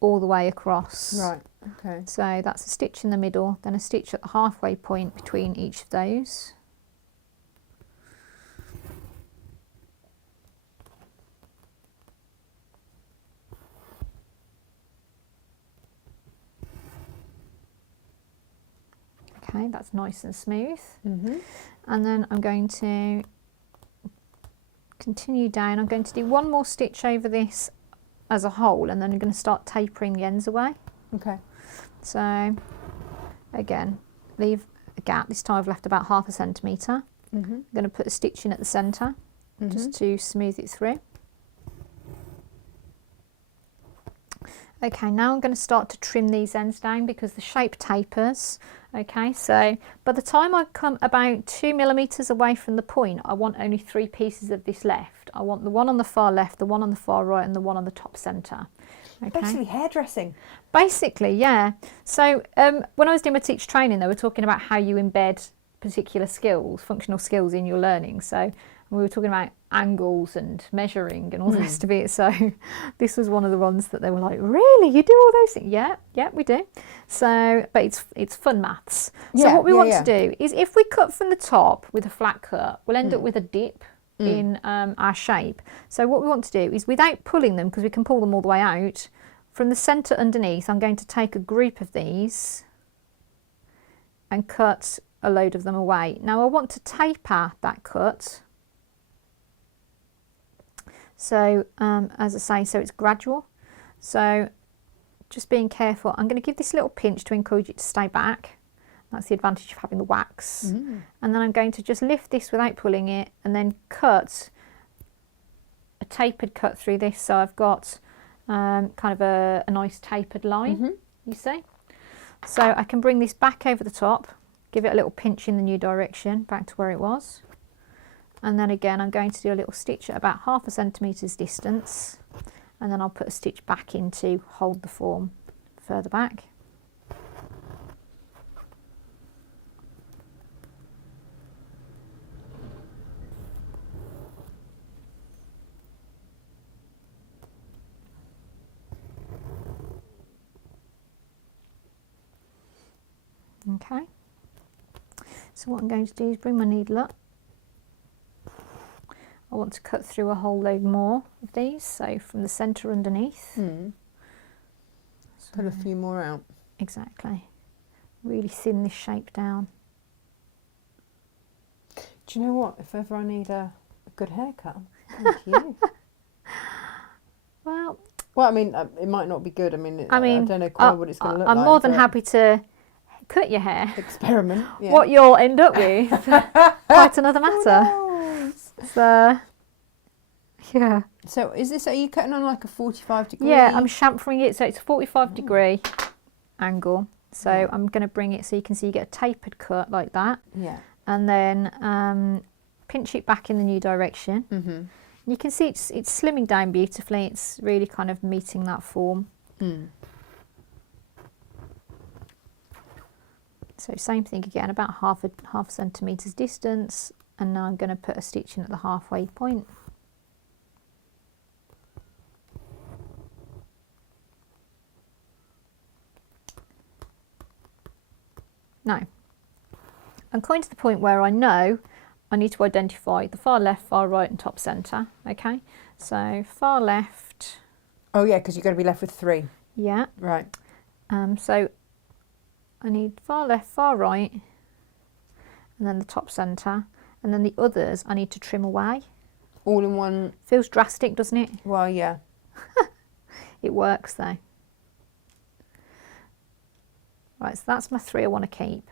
all the way across. Right, okay. So that's a stitch in the middle, then a stitch at the halfway point between each of those. Okay, that's nice and smooth. And then I'm going to continue down. I'm going to do one more stitch over this as a whole, and then I'm going to start tapering the ends away. Okay. So again, leave a gap. This time I've left about ½ centimetre. I'm going to put a stitch in at the centre just to smooth it through. Okay, now I'm going to start to trim these ends down because the shape tapers. Okay, so by the time I come about 2 millimetres away from the point, I want only 3 pieces of this left. I want the one on the far left, the one on the far right, and the one on the top centre. Okay. Basically hairdressing. Basically, yeah. So when I was doing my teacher training, they were talking about how you embed particular skills, functional skills in your learning. So we were talking about angles and measuring and all the rest of it. So this was one of the ones that they were like, really, you do all those things? Yeah, we do. So, but it's fun maths. So what we want to do is, if we cut from the top with a flat cut, we'll end up with a dip in our shape. So what we want to do is, without pulling them, because we can pull them all the way out, from the centre underneath, I'm going to take a group of these and cut a load of them away. Now I want to taper that cut. So as I say, so it's gradual. So just being careful. I'm going to give this little pinch to encourage it to stay back. That's the advantage of having the wax. And then I'm going to just lift this without pulling it and then cut a tapered cut through this. So I've got kind of a nice tapered line, you see. So I can bring this back over the top, give it a little pinch in the new direction, back to where it was. And then again, I'm going to do a little stitch at about ½ centimetre's distance, and then I'll put a stitch back in to hold the form further back. Okay, so what I'm going to do is bring my needle up. I want to cut through a whole load more of these, so from the centre underneath. So put a few more out. Exactly. Really thin this shape down. Do you know what? If ever I need a good haircut, thank you. Well, I mean, it might not be good. I don't know quite what it's going to look like. I'm more than happy to cut your hair. Experiment. Yeah. What you'll end up with, quite another matter. Who knows? So, Yeah. So are you cutting on like a 45 degree? Yeah, I'm chamfering it, so it's a 45 degree angle. So I'm going to bring it so you can see you get a tapered cut like that. Yeah. And then pinch it back in the new direction. Mm-hmm. You can see it's slimming down beautifully. It's really kind of meeting that form. Mm. So same thing again, about half centimetres distance. And now I'm going to put a stitch in at the halfway point. Now, I'm coming to the point where I know I need to identify the far left, far right and top centre, okay? So far left. Oh yeah, because you're going to be left with 3. Yeah. Right. So I need far left, far right, and then the top centre. And then the others I need to trim away. All in one? Feels drastic, doesn't it? Well, yeah. It works though. Right, so that's my 3 I want to keep.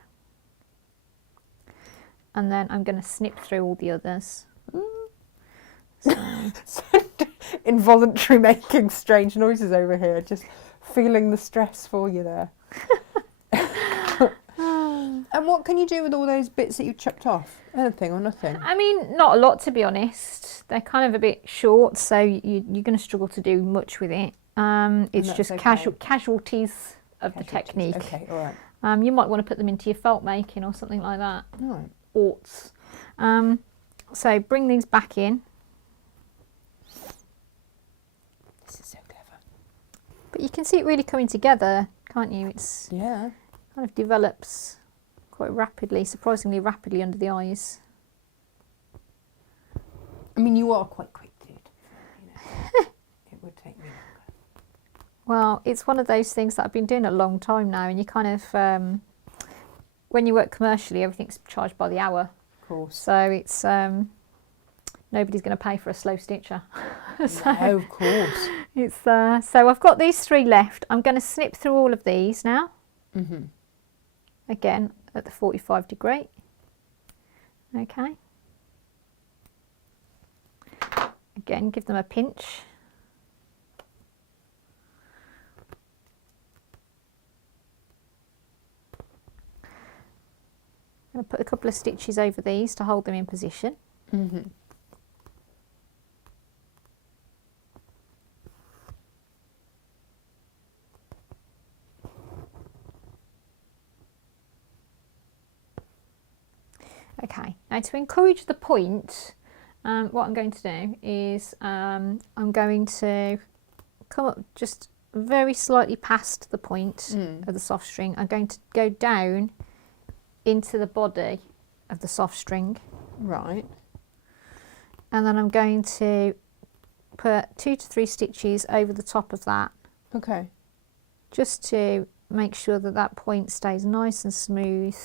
And then I'm going to snip through all the others. So. Involuntary making strange noises over here, just feeling the stress for you there. And what can you do with all those bits that you chopped off? Anything or nothing? I mean, not a lot, to be honest. They're kind of a bit short, so you're going to struggle to do much with it. It's just okay. casualties of the technique. Okay, all right. You might want to put them into your felt making or something like that. All right. Orts. So bring these back in. This is so clever. But you can see it really coming together, can't you? It's Yeah. kind of develops quite rapidly, surprisingly rapidly under the eyes. I mean, you are quite quick, dude. You know, it would take me longer. Well, it's one of those things that I've been doing a long time now, and you kind of, when you work commercially, everything's charged by the hour. Of course. So it's, nobody's going to pay for a slow stitcher. So No, of course. it's, so I've got these 3 left. I'm going to snip through all of these now. Mm-hmm. Again, at the 45 degree. Okay. Again, give them a pinch. I'm going to put a couple of stitches over these to hold them in position. Mm-hmm. Okay, now to encourage the point, what I'm going to do is I'm going to come up just very slightly past the point of the soft string. I'm going to go down into the body of the soft string. Right. And then I'm going to put 2 to 3 stitches over the top of that. Okay. Just to make sure that that point stays nice and smooth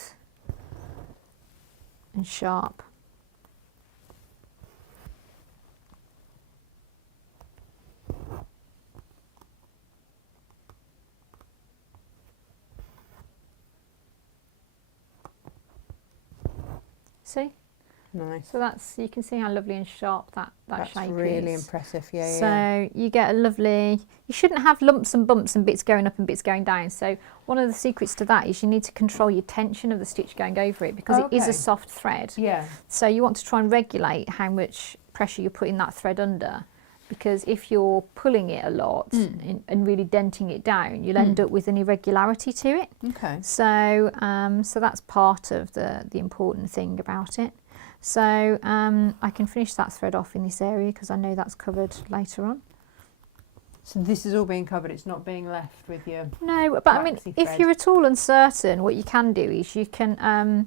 and sharp. See? Nice. So that's, you can see how lovely and sharp that shape is. That's really impressive, yeah. So you get a lovely, you shouldn't have lumps and bumps and bits going up and bits going down. So one of the secrets to that is you need to control your tension of the stitch going over it, because it is a soft thread. Yeah. So you want to try and regulate how much pressure you're putting that thread under, because if you're pulling it a lot and really denting it down, you'll end up with an irregularity to it. Okay. So so that's part of the important thing about it. So I can finish that thread off in this area because I know that's covered later on. So this is all being covered, it's not being left with your... No, but I mean, if you're at all uncertain, what you can do is you can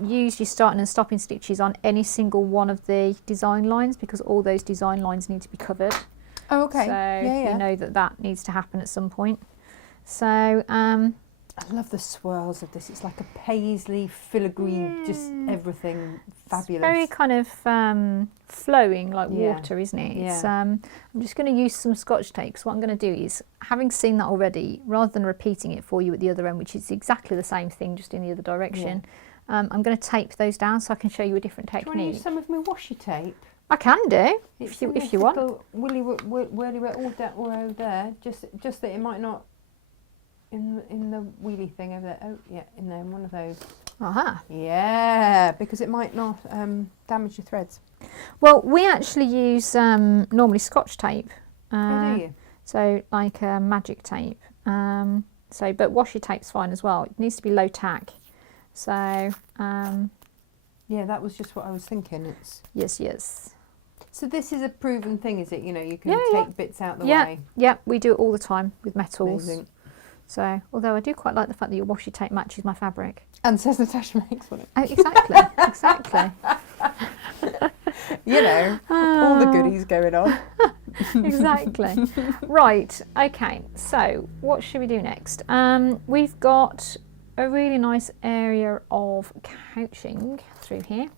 use your starting and stopping stitches on any single one of the design lines, because all those design lines need to be covered. Oh, okay. So you know that needs to happen at some point. So I love the swirls of this. It's like a paisley, filigree, just everything fabulous. It's very kind of flowing like water, isn't it? Yeah. It's, I'm just going to use some Scotch tape. So what I'm going to do is, having seen that already, rather than repeating it for you at the other end, which is exactly the same thing, just in the other direction, I'm going to tape those down so I can show you a different technique. Do you want to use some of my washi tape? I can do if you want. Willy whirly all over there. Just that it might not in the wheelie thing over there. Oh yeah, in there, in one of those. Aha. Yeah, because it might not damage your threads. Well, we actually use normally Scotch tape. Oh, do you? So like magic tape. But washi tape's fine as well. It needs to be low tack. So yeah, that was just what I was thinking. It's yes. so this is a proven thing, is it? You know, you can take bits out the way. Yeah, we do it all the time with metals. Amazing. So, although I do quite like the fact that your washi tape matches my fabric. And says Natasha makes one. Oh, exactly, exactly. You know, all the goodies going on. Exactly. Right, okay, so what should we do next? We've got a really nice area of couching through here.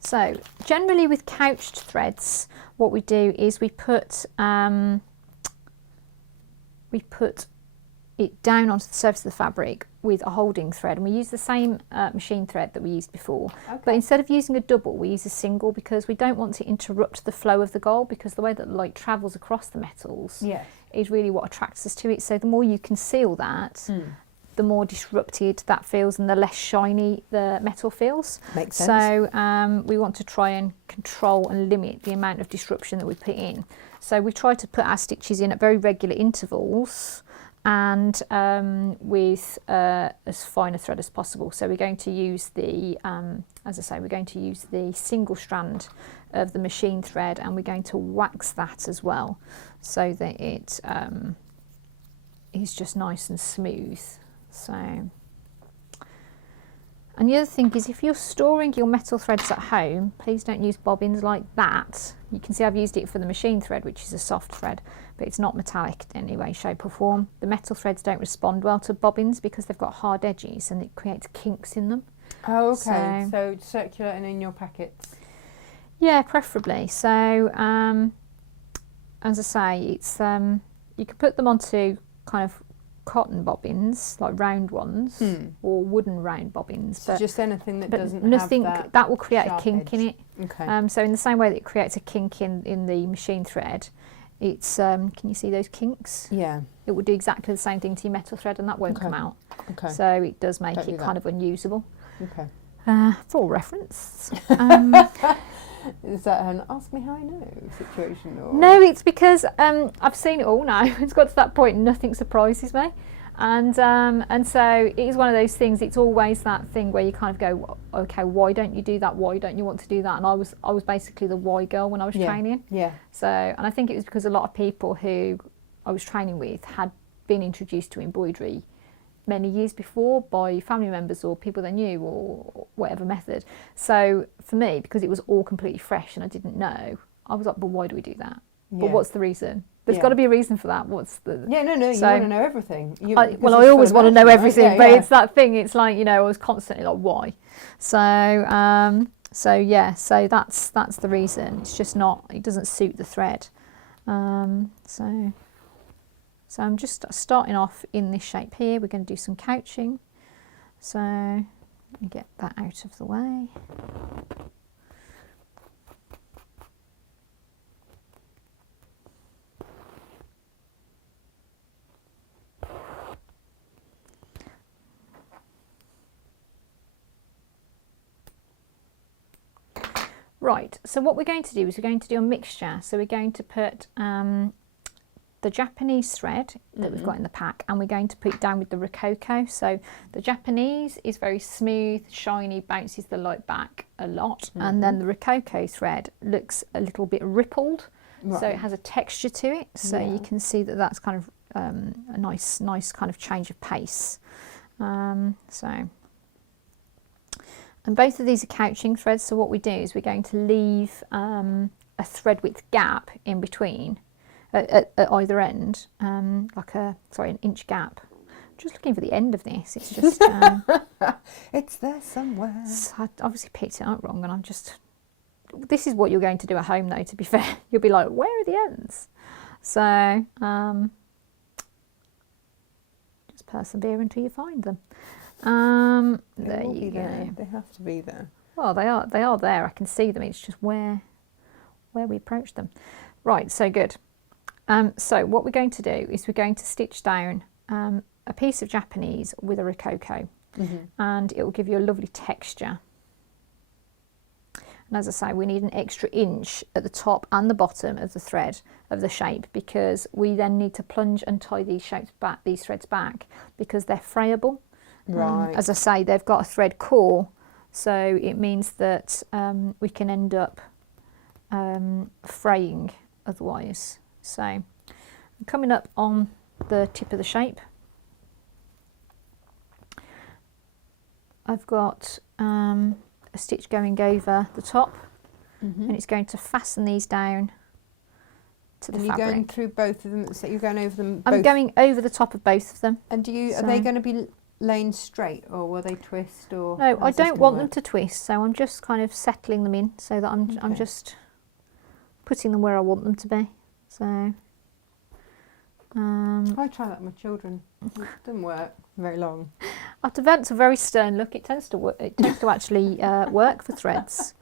So generally with couched threads, what we do is we put it down onto the surface of the fabric with a holding thread, and we use the same machine thread that we used before. Okay. But instead of using a double, we use a single, because we don't want to interrupt the flow of the gold, because the way that light travels across the metals is really what attracts us to it. So the more you conceal that, the more disrupted that feels and the less shiny the metal feels. Makes sense. So we want to try and control and limit the amount of disruption that we put in. So we try to put our stitches in at very regular intervals, and with as fine a thread as possible. So we're going to use the, as I say, we're going to use the single strand of the machine thread, and we're going to wax that as well, so that it is just nice and smooth. So, and the other thing is, if you're storing your metal threads at home, please don't use bobbins like that. You can see I've used it for the machine thread, which is a soft thread, but it's not metallic in any way, shape or form. The metal threads don't respond well to bobbins because they've got hard edges and it creates kinks in them. Oh, okay. So circular and in your packets. Yeah, preferably. So, as I say, it's you can put them onto kind of cotton bobbins, like round ones, or wooden round bobbins. So just anything that doesn't nothing have that will create a kink edge. in it. Okay. So in the same way that it creates a kink in the machine thread, it's can you see those kinks? Yeah. It will do exactly the same thing to your metal thread, and that won't come out. Okay. So it does make it kind of unusable. Okay. For all reference. Is that an ask me how I know situation? Or? No, it's because I've seen it all now. It's got to that point, nothing surprises me. And so it is one of those things. It's always that thing where you kind of go, okay, why don't you do that? Why don't you want to do that? And I was basically the why girl when I was training. Yeah. So, and I think it was because a lot of people who I was training with had been introduced to embroidery many years before by family members or people they knew, or whatever method. So for me, because it was all completely fresh and I didn't know, I was like, but why do we do that? Yeah. But what's the reason? There's got to be a reason for that. What's the... Yeah, no, you want to know everything. I always want to know everything, right? But it's that thing. It's like, you know, I was constantly like, why? So that's the reason. It's just not, it doesn't suit the thread. So I'm just starting off in this shape here. We're going to do some couching. So let me get that out of the way. Right, so what we're going to do is we're going to do a mixture. So we're going to put the Japanese thread that we've got in the pack, and we're going to put it down with the Rococo. So the Japanese is very smooth, shiny, bounces the light back a lot, and then the Rococo thread looks a little bit rippled, so it has a texture to it. So you can see that that's kind of a nice kind of change of pace. And both of these are couching threads, so what we do is we're going to leave a thread width gap in between at either end, like an inch gap. I'm just looking for the end of this. It's just it's there somewhere. So I obviously picked it up wrong, and I'm just. This is what you're going to do at home, though. To be fair, you'll be like, where are the ends? So just persevere until you find them. There you go. They have to be there. Well, they are there. I can see them. It's just where we approach them. Right, so good. So what we're going to do is we're going to stitch down a piece of Japanese with a Rococo, and it will give you a lovely texture. And as I say, we need an extra inch at the top and the bottom of the thread of the shape, because we then need to plunge and tie these threads back, because they're frayable. Right. As I say, they've got a thread core, so it means that we can end up fraying otherwise. So I'm coming up on the tip of the shape. I've got a stitch going over the top, and it's going to fasten these down to the fabric. You're going through both of them, so you're going over them both? I'm going over the top of both of them. And are they going to be laying straight, or will they twist? Or no, I don't want them to twist, so I'm just kind of settling them in so that I'm just putting them where I want them to be. So I try that with my children. It doesn't work very long. I've developed a very stern look. It tends to work. It tends to actually work for threads.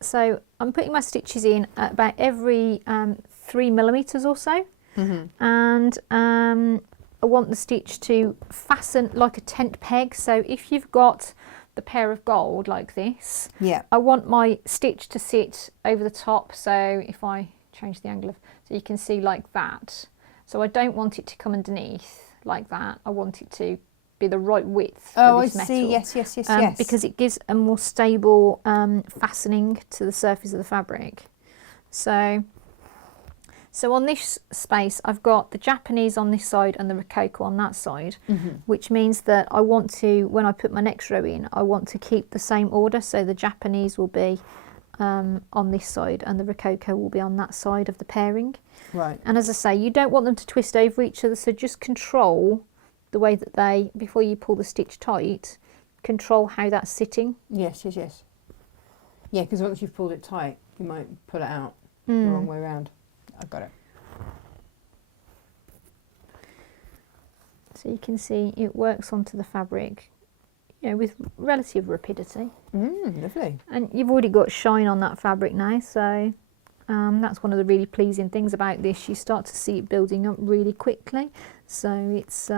So I'm putting my stitches in at about every 3 millimeters or so, and I want the stitch to fasten like a tent peg. So if you've got the pair of gold like this, I want my stitch to sit over the top. So if I change the angle so you can see like that. So I don't want it to come underneath like that. I want it to be the right width for this metal. I see. Yes. Because it gives a more stable fastening to the surface of the fabric. So on this space, I've got the Japanese on this side and the Rococo on that side, which means that I want to, when I put my next row in, I want to keep the same order. So the Japanese will be on this side and the Rococo will be on that side of the pairing. Right. And as I say, you don't want them to twist over each other, so just control the way that they, before you pull the stitch tight, control how that's sitting. Yes. Yeah, because once you've pulled it tight, you might pull it out the wrong way around. I've got it. So you can see it works onto the fabric, with relative rapidity. Lovely. And you've already got shine on that fabric now, so that's one of the really pleasing things about this. You start to see it building up really quickly, so it's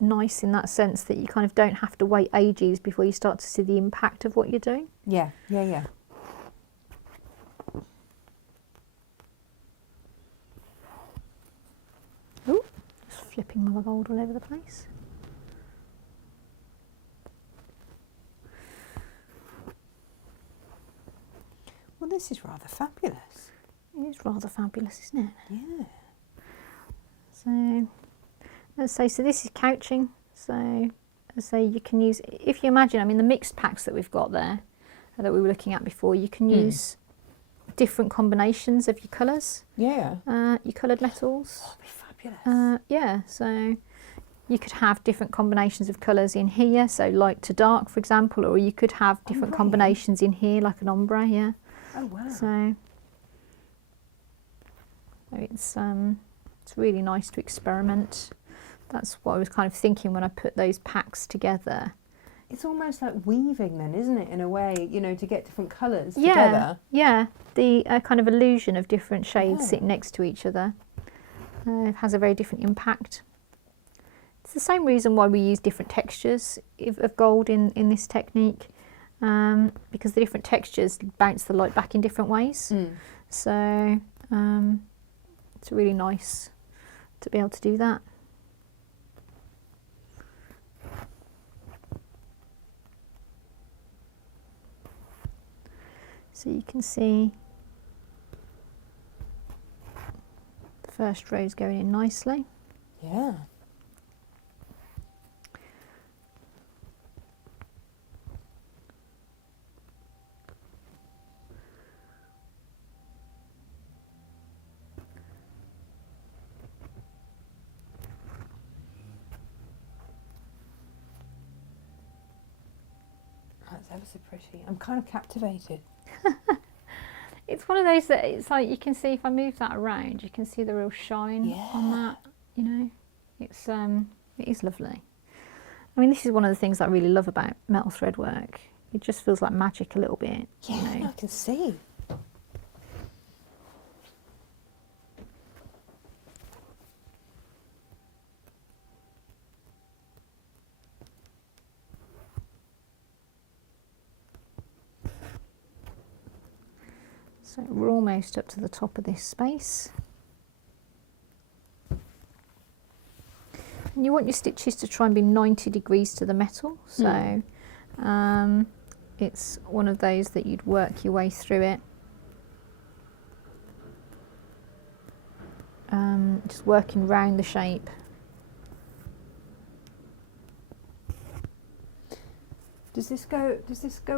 nice in that sense that you kind of don't have to wait ages before you start to see the impact of what you're doing. Yeah. Ooh, just flipping my gold all over the place. Well, this is rather fabulous. It is rather fabulous, isn't it? Yeah. So, let's say, so this is couching. So, let's say you can use, if you imagine, the mixed packs that we've got there, that we were looking at before, you can use different combinations of your colours. Yeah. Your coloured metals. That'd be fabulous. Yeah, so you could have different combinations of colours in here, so light to dark, for example, or you could have different combinations in here, like an ombre, yeah. Oh, wow. So it's really nice to experiment. That's what I was kind of thinking when I put those packs together. It's almost like weaving then, isn't it, in a way, to get different colours together. Yeah, the kind of illusion of different shades sitting next to each other has a very different impact. It's the same reason why we use different textures of gold in this technique, because the different textures bounce the light back in different ways. So it's really nice to be able to do that. So you can see the first row is going in nicely. Yeah. That's ever so pretty. I'm kind of captivated. It's one of those that it's like you can see if I move that around, you can see the real shine on that. It is lovely. I mean, this is one of the things that I really love about metal thread work. It just feels like magic a little bit. Yeah, you know. I can see. So we're almost up to the top of this space. And you want your stitches to try and be 90 degrees to the metal. So it's one of those that you'd work your way through it. Just working round the shape. Does this go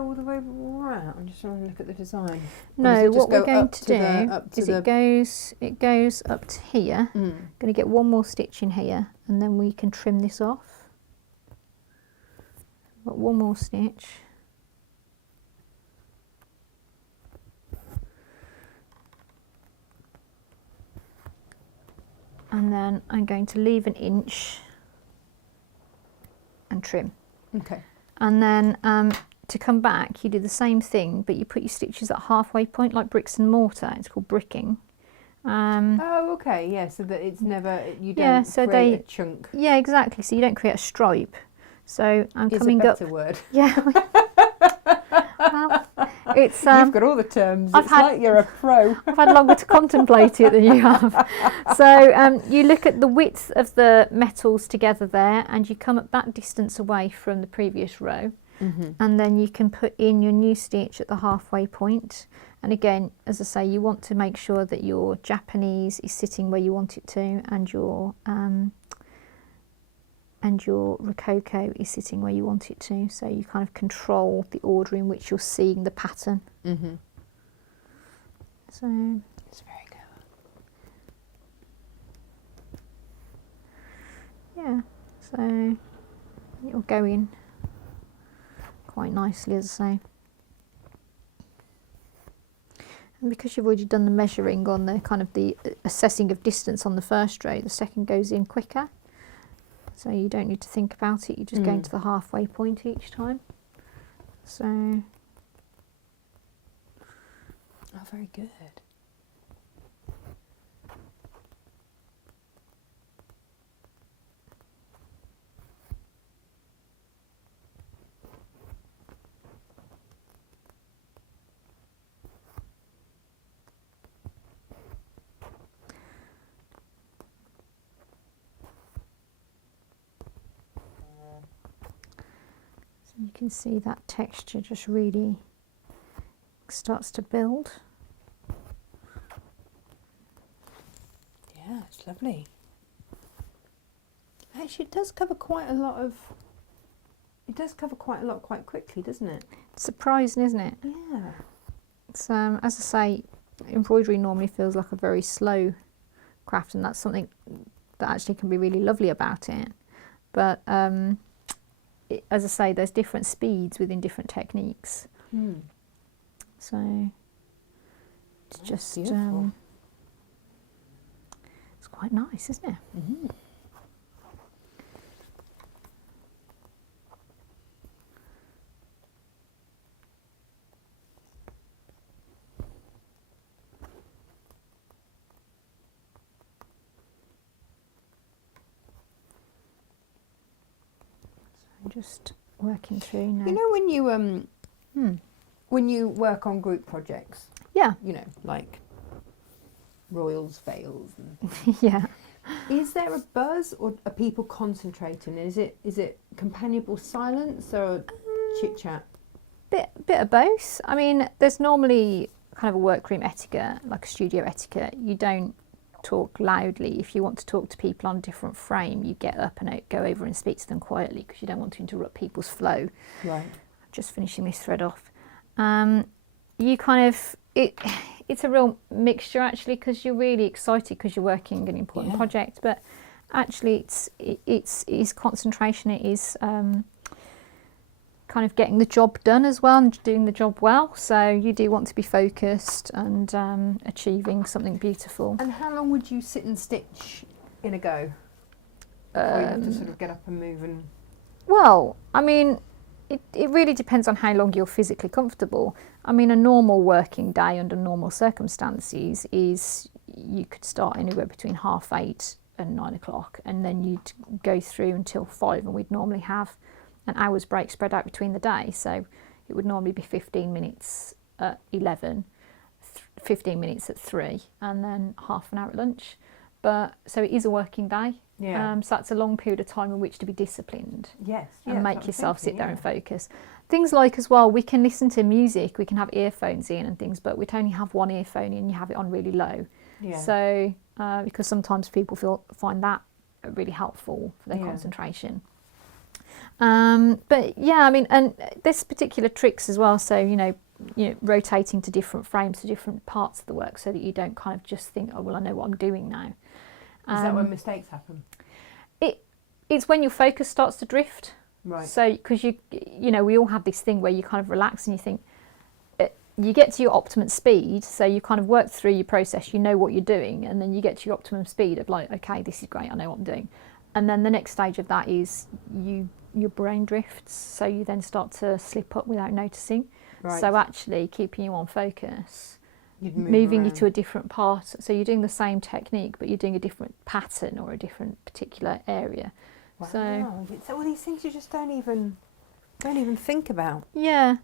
all the way around? I'm just trying to look at the design. No, what we're going to do is it goes up to here. Going to get one more stitch in here, and then we can trim this off. Got one more stitch. And then I'm going to leave an inch and trim. Okay. And then to come back, you do the same thing, but you put your stitches at halfway point, like bricks and mortar. It's called bricking. Oh, okay, yeah, so that it's never, you don't create a chunk. Yeah, exactly, so you don't create a stripe. So I'm coming up. It's a better word. Yeah. Well, it's, you've got all the terms, it's like you're a pro. I've had longer to contemplate it than you have. So you look at the width of the metals together there, and you come at that distance away from the previous row. And then you can put in your new stitch at the halfway point. And again, as I say, you want to make sure that your Japanese is sitting where you want it to, and your Rococo is sitting where you want it to. So you kind of control the order in which you're seeing the pattern. So it's very good. Yeah, so it'll go in quite nicely, as I say. And because you've already done the measuring on the kind of the assessing of distance on the first row, the second goes in quicker. So you don't need to think about it, you just go into the halfway point each time. So. Oh, very good. You can see that texture just really starts to build. Yeah, it's lovely. Actually, it does cover quite a lot of. It does cover quite a lot quite quickly, doesn't it? It's surprising, isn't it? Yeah. It's as I say, embroidery normally feels like a very slow craft, and that's something that actually can be really lovely about it. But as I say, there's different speeds within different techniques. So it's just it's quite nice, isn't it? Just working through now. You know, when you work on group projects, yeah, you know, like Royals, Veils, and yeah. Is there a buzz, or are people concentrating? Is it companionable silence or chit chat? Bit of both. I mean, there's normally kind of a workroom etiquette, like a studio etiquette. You don't talk loudly. If you want to talk to people on a different frame, you get up and go over and speak to them quietly, because you don't want to interrupt people's flow. Right. Just finishing this thread off. You kind of it's a real mixture, actually, because you're really excited because you're working an important project, but actually it's concentration. It is kind of getting the job done as well, and doing the job well. So you do want to be focused and achieving something beautiful. And how long would you sit and stitch in a go? Or you have to sort of get up and move and... Well, I mean, it really depends on how long you're physically comfortable. I mean, a normal working day under normal circumstances is you could start anywhere between 8:30 and 9 o'clock, and then you'd go through until 5, and we'd normally have an hour's break spread out between the day. So it would normally be 15 minutes at 11, 15 minutes at 3, and then half an hour at lunch. But so it is a working day. Yeah. So that's a long period of time in which to be disciplined. Yes. And make yourself sit there and focus. Things like as well, we can listen to music, we can have earphones in and things, but we'd only have one earphone in, you have it on really low. Yeah. So because sometimes people find that really helpful for their concentration. But yeah, I mean, and there's particular tricks as well. So you know, rotating to different frames, to different parts of the work, so that you don't kind of just think, oh well, I know what I'm doing now. Is that when mistakes happen? It's when your focus starts to drift. Right. So because you know, we all have this thing where you kind of relax and you think, you get to your optimum speed, so you kind of work through your process, you know what you're doing, and then you get to your optimum speed of like, okay, this is great, I know what I'm doing. And then the next stage of that is your brain drifts, so you then start to slip up without noticing. Right. So actually keeping you on focus, You'd move moving you around. to a different part, so you're doing the same technique but you're doing a different pattern or a different particular area. Wow. So It's all these things you just don't even think about. yeah.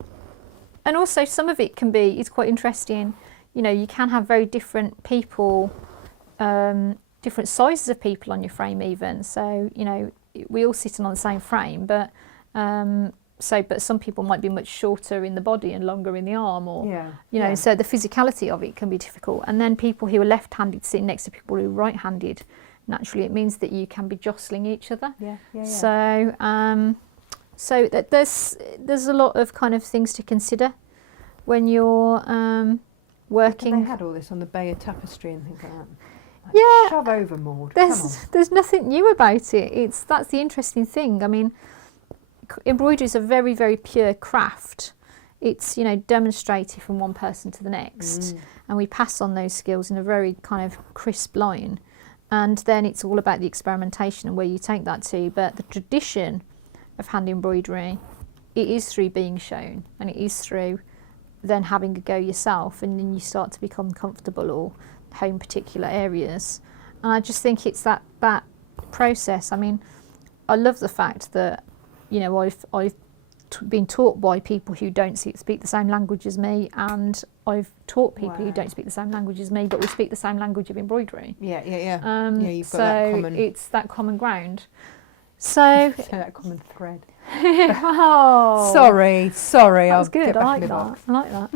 And also some of it it's quite interesting, you know, you can have very different people, different sizes of people on your frame even. So, you know, we all sit on the same frame, but but some people might be much shorter in the body and longer in the arm, or you know, so the physicality of it can be difficult. And then people who are left-handed sitting next to people who are right-handed, naturally it means that you can be jostling each other. So that there's a lot of kind of things to consider when you're working. They had all this on the Bay of Tapestry and things like that. Yeah, shove over, Maud. Come on. There's nothing new about it. That's the interesting thing. I mean, embroidery is a very, very pure craft. It's, you know, demonstrated from one person to the next, and we pass on those skills in a very kind of crisp line. And then it's all about the experimentation and where you take that to. But the tradition of hand embroidery, it is through being shown, and it is through then having a go yourself, and then you start to become comfortable or hone particular areas. And I just think it's that process. I mean, I love the fact that, you know, I've been taught by people who don't speak the same language as me, and I've taught people who don't speak the same language as me, but we speak the same language of embroidery. Yeah, you've got so that common. It's that common ground. So that common thread. Oh, Sorry. That was good. I like that.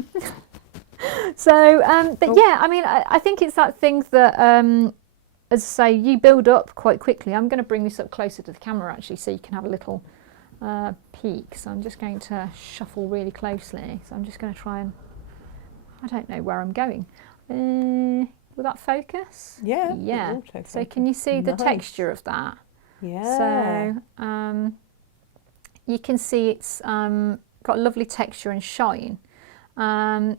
So, but yeah, I mean, I think it's that thing that, as I say, you build up quite quickly. I'm going to bring this up closer to the camera actually, so you can have a little peek. So I'm just going to shuffle really closely. So I'm just going to try and, I don't know where I'm going. Will that focus? Yeah. Yeah. So can you see the texture of that? Yeah. So you can see it's got a lovely texture and shine. And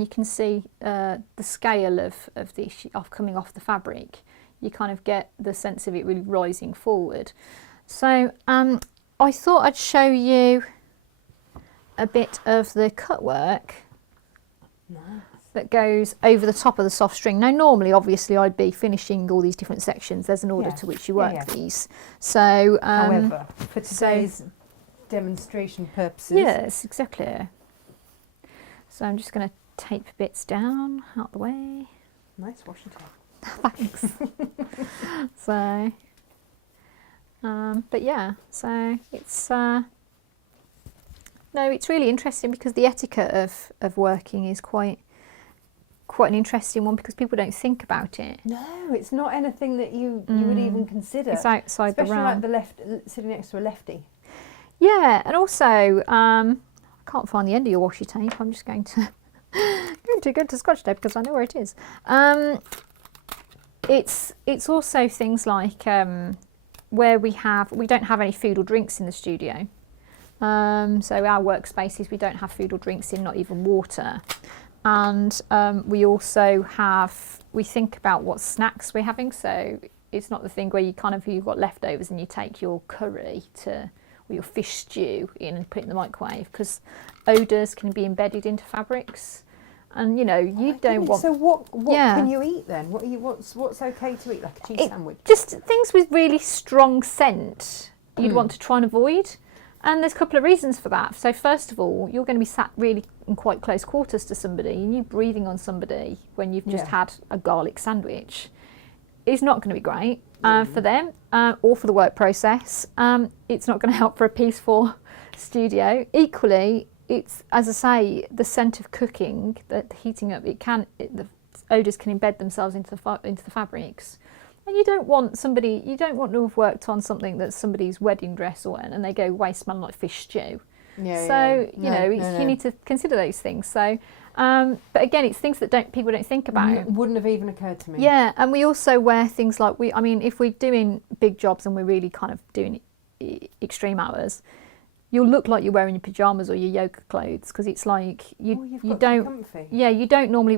you can see the scale of coming off the fabric. You kind of get the sense of it really rising forward. So I thought I'd show you a bit of the cut work that goes over the top of the soft string. Now normally obviously I'd be finishing all these different sections. There's an order to which you work these. So however, for today's demonstration purposes. Yes, exactly. So I'm just going to tape bits down out the way. Nice washi tape. Thanks. So, but yeah, so it's it's really interesting because the etiquette of working is quite an interesting one because people don't think about it. No, it's not anything that you would even consider. It's outside the realm. Especially like sitting next to a lefty. Yeah, and also I can't find the end of your washi tape. I'm just going to go to Scotch tape because I know where it is. It's also things like where we don't have any food or drinks in the studio. So our workspaces, we don't have food or drinks in, not even water. And we also we think about what snacks we're having. So it's not the thing where you've got leftovers and you take your curry or your fish stew in and put it in the microwave, because odours can be embedded into fabrics. And you know, you don't want. So what can you eat then? What's okay to eat, like a cheese sandwich? Just things with really strong scent you'd want to try and avoid. And there's a couple of reasons for that. So first of all, you're going to be sat really in quite close quarters to somebody, and you breathing on somebody when you've just had a garlic sandwich is not going to be great for them or for the work process. It's not going to help for a peaceful studio. Equally, it's, as I say, the scent of cooking, the heating up, the odours can embed themselves into the fabrics. And you don't want to have worked on something that's somebody's wedding dress and they go away smelling like fish stew. You need to consider those things. So, but again, it's things that people don't think about. Wouldn't have even occurred to me. Yeah, and we also wear things like if we're doing big jobs and we're really kind of doing extreme hours, you'll look like you're wearing your pajamas or your yoga clothes, because it's like we don't normally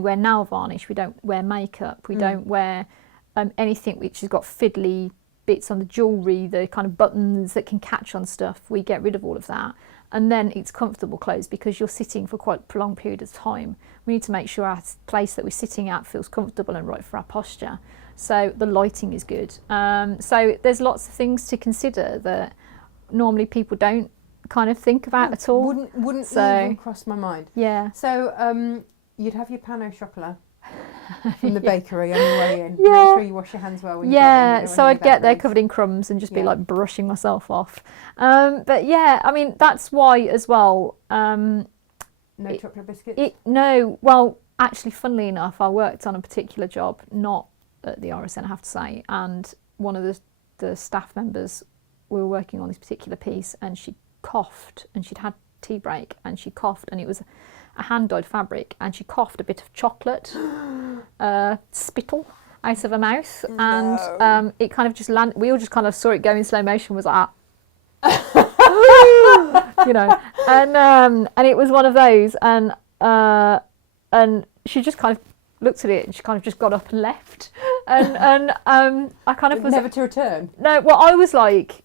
wear nail varnish, we don't wear makeup, we don't wear anything which has got fiddly bits on the jewellery, the kind of buttons that can catch on stuff. We get rid of all of that, and then it's comfortable clothes, because you're sitting for quite a prolonged period of time. We need to make sure our place that we're sitting at feels comfortable and right for our posture, so the lighting is good. So there's lots of things to consider that normally people don't kind of think about at all. Wouldn't even cross my mind. Yeah. So you'd have your pain au chocolat from the bakery on your way in. Yeah. Make sure you wash your hands well when you get in. So I'd get there covered in crumbs and just be like brushing myself off. But yeah, I mean, that's why as well. No chocolate biscuits? Well, actually, funnily enough, I worked on a particular job, not at the RSN, I have to say, and one of the staff members, we were working on this particular piece, and she coughed, and she'd had tea break, and she coughed, and it was a hand-dyed fabric, and she coughed a bit of chocolate spittle out of her mouth, and it kind of just landed. We all just kind of saw it go in slow motion, was like, you know, and it was one of those, and she just kind of looked at it, and she kind of just got up and left, and I kind of was never to return. No, well, I was like,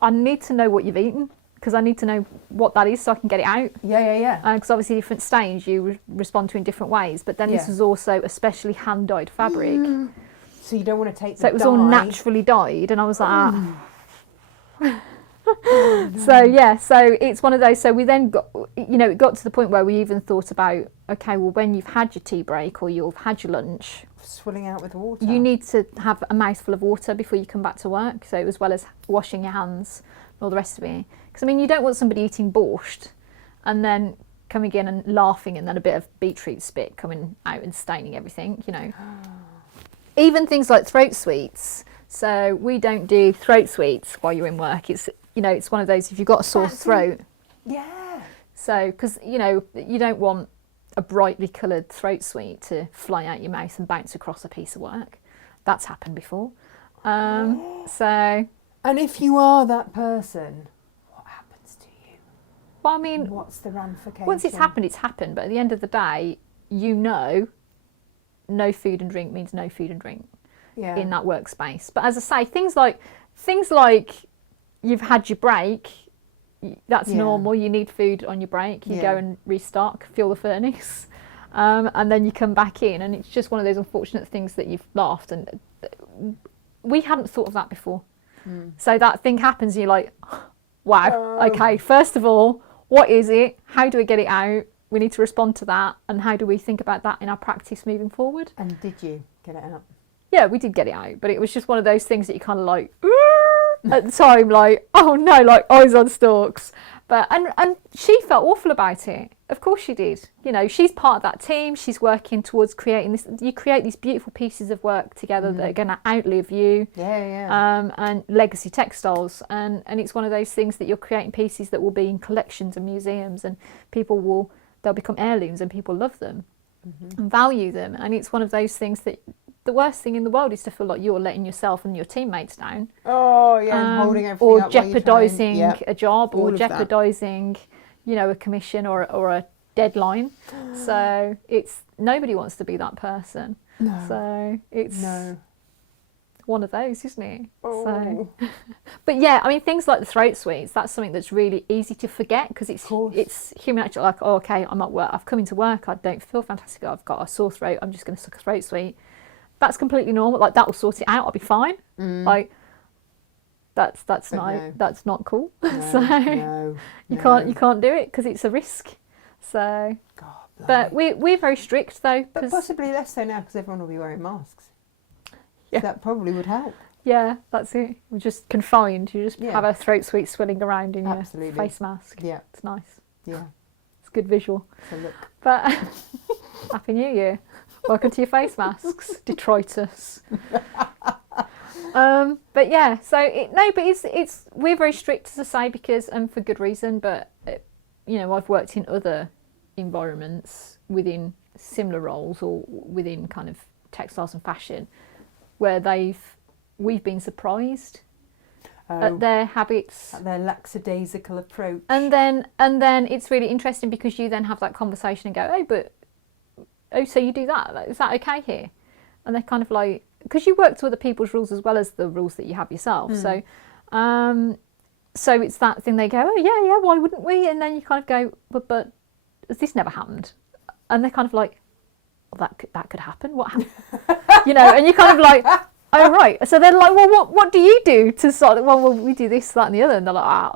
I need to know what you've eaten, because I need to know what that is so I can get it out. Yeah. Because obviously different stains you respond to in different ways, but then this was also a specially hand-dyed fabric. So you don't want to take the So it was dye. all naturally dyed, and I was like, So it's one of those. So we then got, it got to the point where we even thought about, okay, well, when you've had your tea break or you've had your lunch, swilling out with water, you need to have a mouthful of water before you come back to work. So as well as washing your hands and all the rest of it. Because I mean, you don't want somebody eating borscht and then coming in and laughing, and then a bit of beetroot spit coming out and staining everything. Even things like throat sweets. So we don't do throat sweets while you're in work. It's it's one of those, if you've got a sore throat. Yeah. So, because, you don't want a brightly coloured throat sweet to fly out your mouth and bounce across a piece of work. That's happened before. So. And if you are that person, what happens to you? Well, I mean. What's the ramification? Once it's happened, it's happened. But at the end of the day, no food and drink means no food and drink in that workspace. But as I say, things like you've had your break, that's normal. You need food on your break. You go and restock, fuel the furnace, and then you come back in, and it's just one of those unfortunate things that you've laughed, and we hadn't thought of that before. So that thing happens, and you're like, wow, okay, first of all, what is it? How do we get it out? We need to respond to that, and how do we think about that in our practice moving forward? And did you get it out? Yeah, we did get it out, but it was just one of those things that you kind of like, at the time, like, oh no, like eyes on stalks. But and she felt awful about it. Of course she did. She's part of that team. She's working towards creating this. You create these beautiful pieces of work together that are going to outlive you. And legacy textiles. And it's one of those things that you're creating pieces that will be in collections and museums, and they'll become heirlooms, and people love them and value them. And it's one of those things that the worst thing in the world is to feel like you're letting yourself and your teammates down. And holding everything or up jeopardising a job, all or of that. jeopardising, a commission or a deadline. So nobody wants to be that person. No. So it's one of those, isn't it? Oh. So, but yeah, I mean, things like the throat sweets, that's something that's really easy to forget because it's human nature. Like, oh, okay, I'm at work, I've come into work, I don't feel fantastic, I've got a sore throat, I'm just going to suck a throat sweet. That's completely normal. Like, that will sort it out. I'll be fine. Like, that's not cool. No, you can't do it because it's a risk. So, God, but we're very strict though. But possibly less so now because everyone will be wearing masks. Yeah. So that probably would help. Yeah, that's it. We're just confined. You just have a throat sweet swilling around in your face mask. Yeah, it's nice. Yeah, it's a good visual. So look. But Happy New Year. Welcome to your face masks, Detroiters. But yeah, so it's we're very strict, as I say, because for good reason. But I've worked in other environments within similar roles or within kind of textiles and fashion, where we've been surprised at their habits, at their lackadaisical approach, and then it's really interesting because you then have that conversation and go, so you do that? Is that okay here? And they're kind of like, because you work to other people's rules as well as the rules that you have yourself. So it's that thing. They go, oh yeah, why wouldn't we? And then you kind of go, but has this never happened? And they're kind of like, well, that could happen. What happened? And you're kind of like, oh right. So they're like, well, what do you do to sort of, well, we do this, that, and the other. And they're like,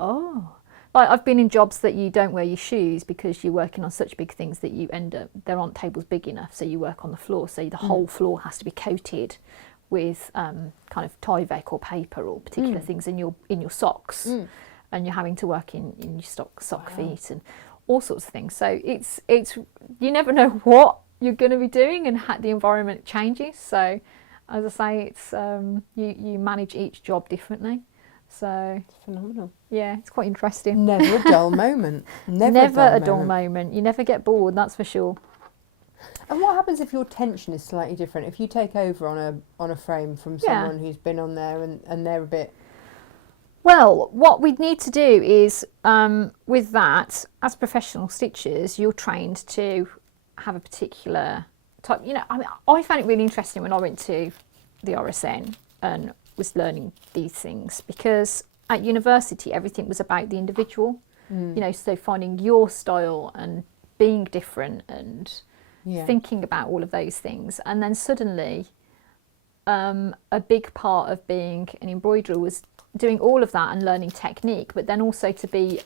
Like, I've been in jobs that you don't wear your shoes because you're working on such big things that you end up, there aren't tables big enough, so you work on the floor. So the whole floor has to be coated with kind of Tyvek or paper or particular things in your socks, and you're having to work in your sock feet and all sorts of things. So it's you never know what you're going to be doing and the environment changes. So as I say, it's you manage each job differently. So it's phenomenal. Yeah, it's quite interesting. Never a dull moment. Never a dull moment. You never get bored, that's for sure. And what happens if your tension is slightly different? If you take over on a frame from someone who's been on there and they're a bit... Well, what we'd need to do is, with that, as professional stitchers, you're trained to have a particular type... I found it really interesting when I went to the RSN and was learning these things, because at university everything was about the individual, so finding your style and being different and thinking about all of those things. And then suddenly a big part of being an embroiderer was doing all of that and learning technique, but then also to be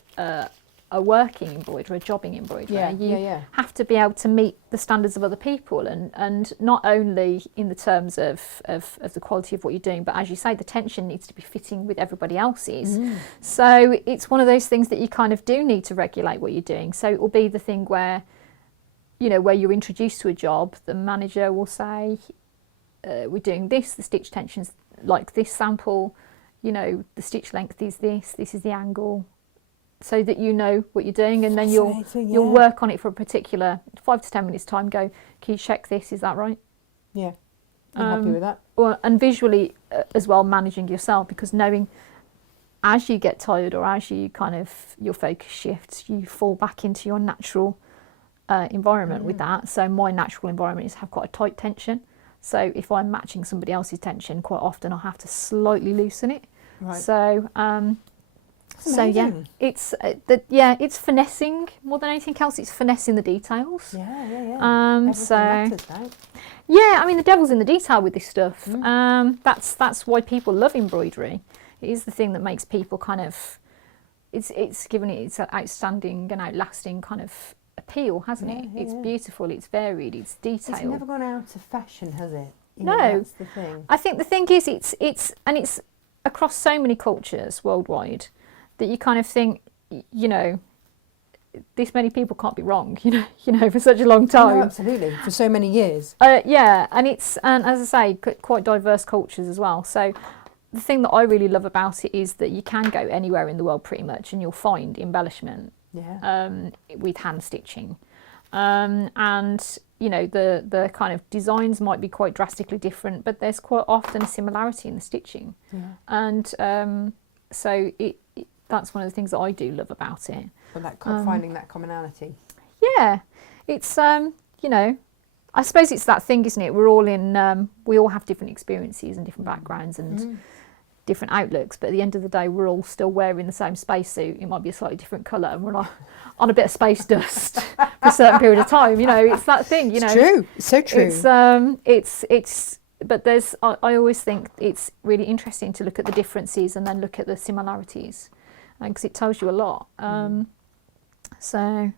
a working embroiderer, a jobbing embroiderer. You have to be able to meet the standards of other people, and not only in the terms of the quality of what you're doing, but as you say, the tension needs to be fitting with everybody else's. So it's one of those things that you kind of do need to regulate what you're doing. So it will be the thing where, where you're introduced to a job, the manager will say, we're doing this, the stitch tension's like this sample, the stitch length is this is the angle, so that you know what you're doing, and then you'll work on it for a particular 5 to 10 minutes time. Go, can you check this? Is that right? Yeah, I'm happy with that. And visually as well, managing yourself, because knowing as you get tired or as you kind of your focus shifts, you fall back into your natural environment with that. So my natural environment is to have quite a tight tension. So if I'm matching somebody else's tension, quite often I'll have to slightly loosen it. Right. So. It's finessing more than anything else. It's finessing the details. Everything matters, right? I mean, the devil's in the detail with this stuff. That's why people love embroidery. It is the thing that makes people kind of, it's given it its outstanding and outlasting kind of appeal, hasn't it? It's beautiful, it's varied, it's detailed. It's never gone out of fashion, has it? No, that's the thing. I think the thing is, it's across so many cultures worldwide, that you kind of think, this many people can't be wrong, for such a long time. No, absolutely, for so many years. And as I say, quite diverse cultures as well. So the thing that I really love about it is that you can go anywhere in the world pretty much, and you'll find embellishment with hand stitching. And the kind of designs might be quite drastically different, but there's quite often a similarity in the stitching. And so that's one of the things that I do love about it. Well, finding that commonality. Yeah, it's I suppose it's that thing, isn't it? We're all in, we all have different experiences and different backgrounds and different outlooks, but at the end of the day, we're all still wearing the same spacesuit. It might be a slightly different colour, and we're on a bit of space dust for a certain period of time. You know, it's that thing. You know, it's true. It's so true. It's. But I always think it's really interesting to look at the differences and then look at the similarities, because it tells you a lot. So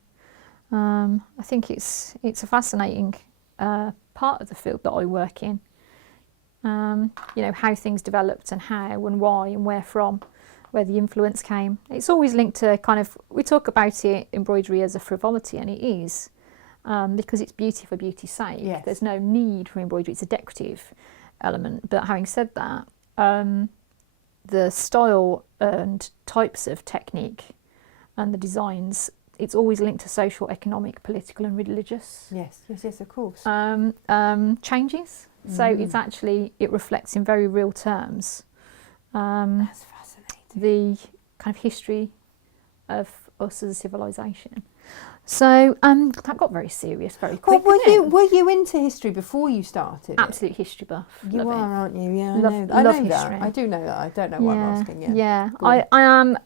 I think it's a fascinating part of the field that I work in. You know, how things developed and how and why and where from, where the influence came. It's always linked to kind of, we talk about it, embroidery as a frivolity, and it is, because it's beauty for beauty's sake. Yes. There's no need for embroidery, it's a decorative element. But having said that, the style and types of technique and the designs, it's always linked to social, economic, political and religious Yes, of course. changes. So it's actually, it reflects in very real terms That's fascinating. the kind of history of us as a civilization. So that got very serious very quick. Were you into history before you started? Absolute history buff. You Love are, aren't you? Yeah, Love- I know love that. history. I do know that. I don't know why I'm asking you. Yeah, Go on. I am.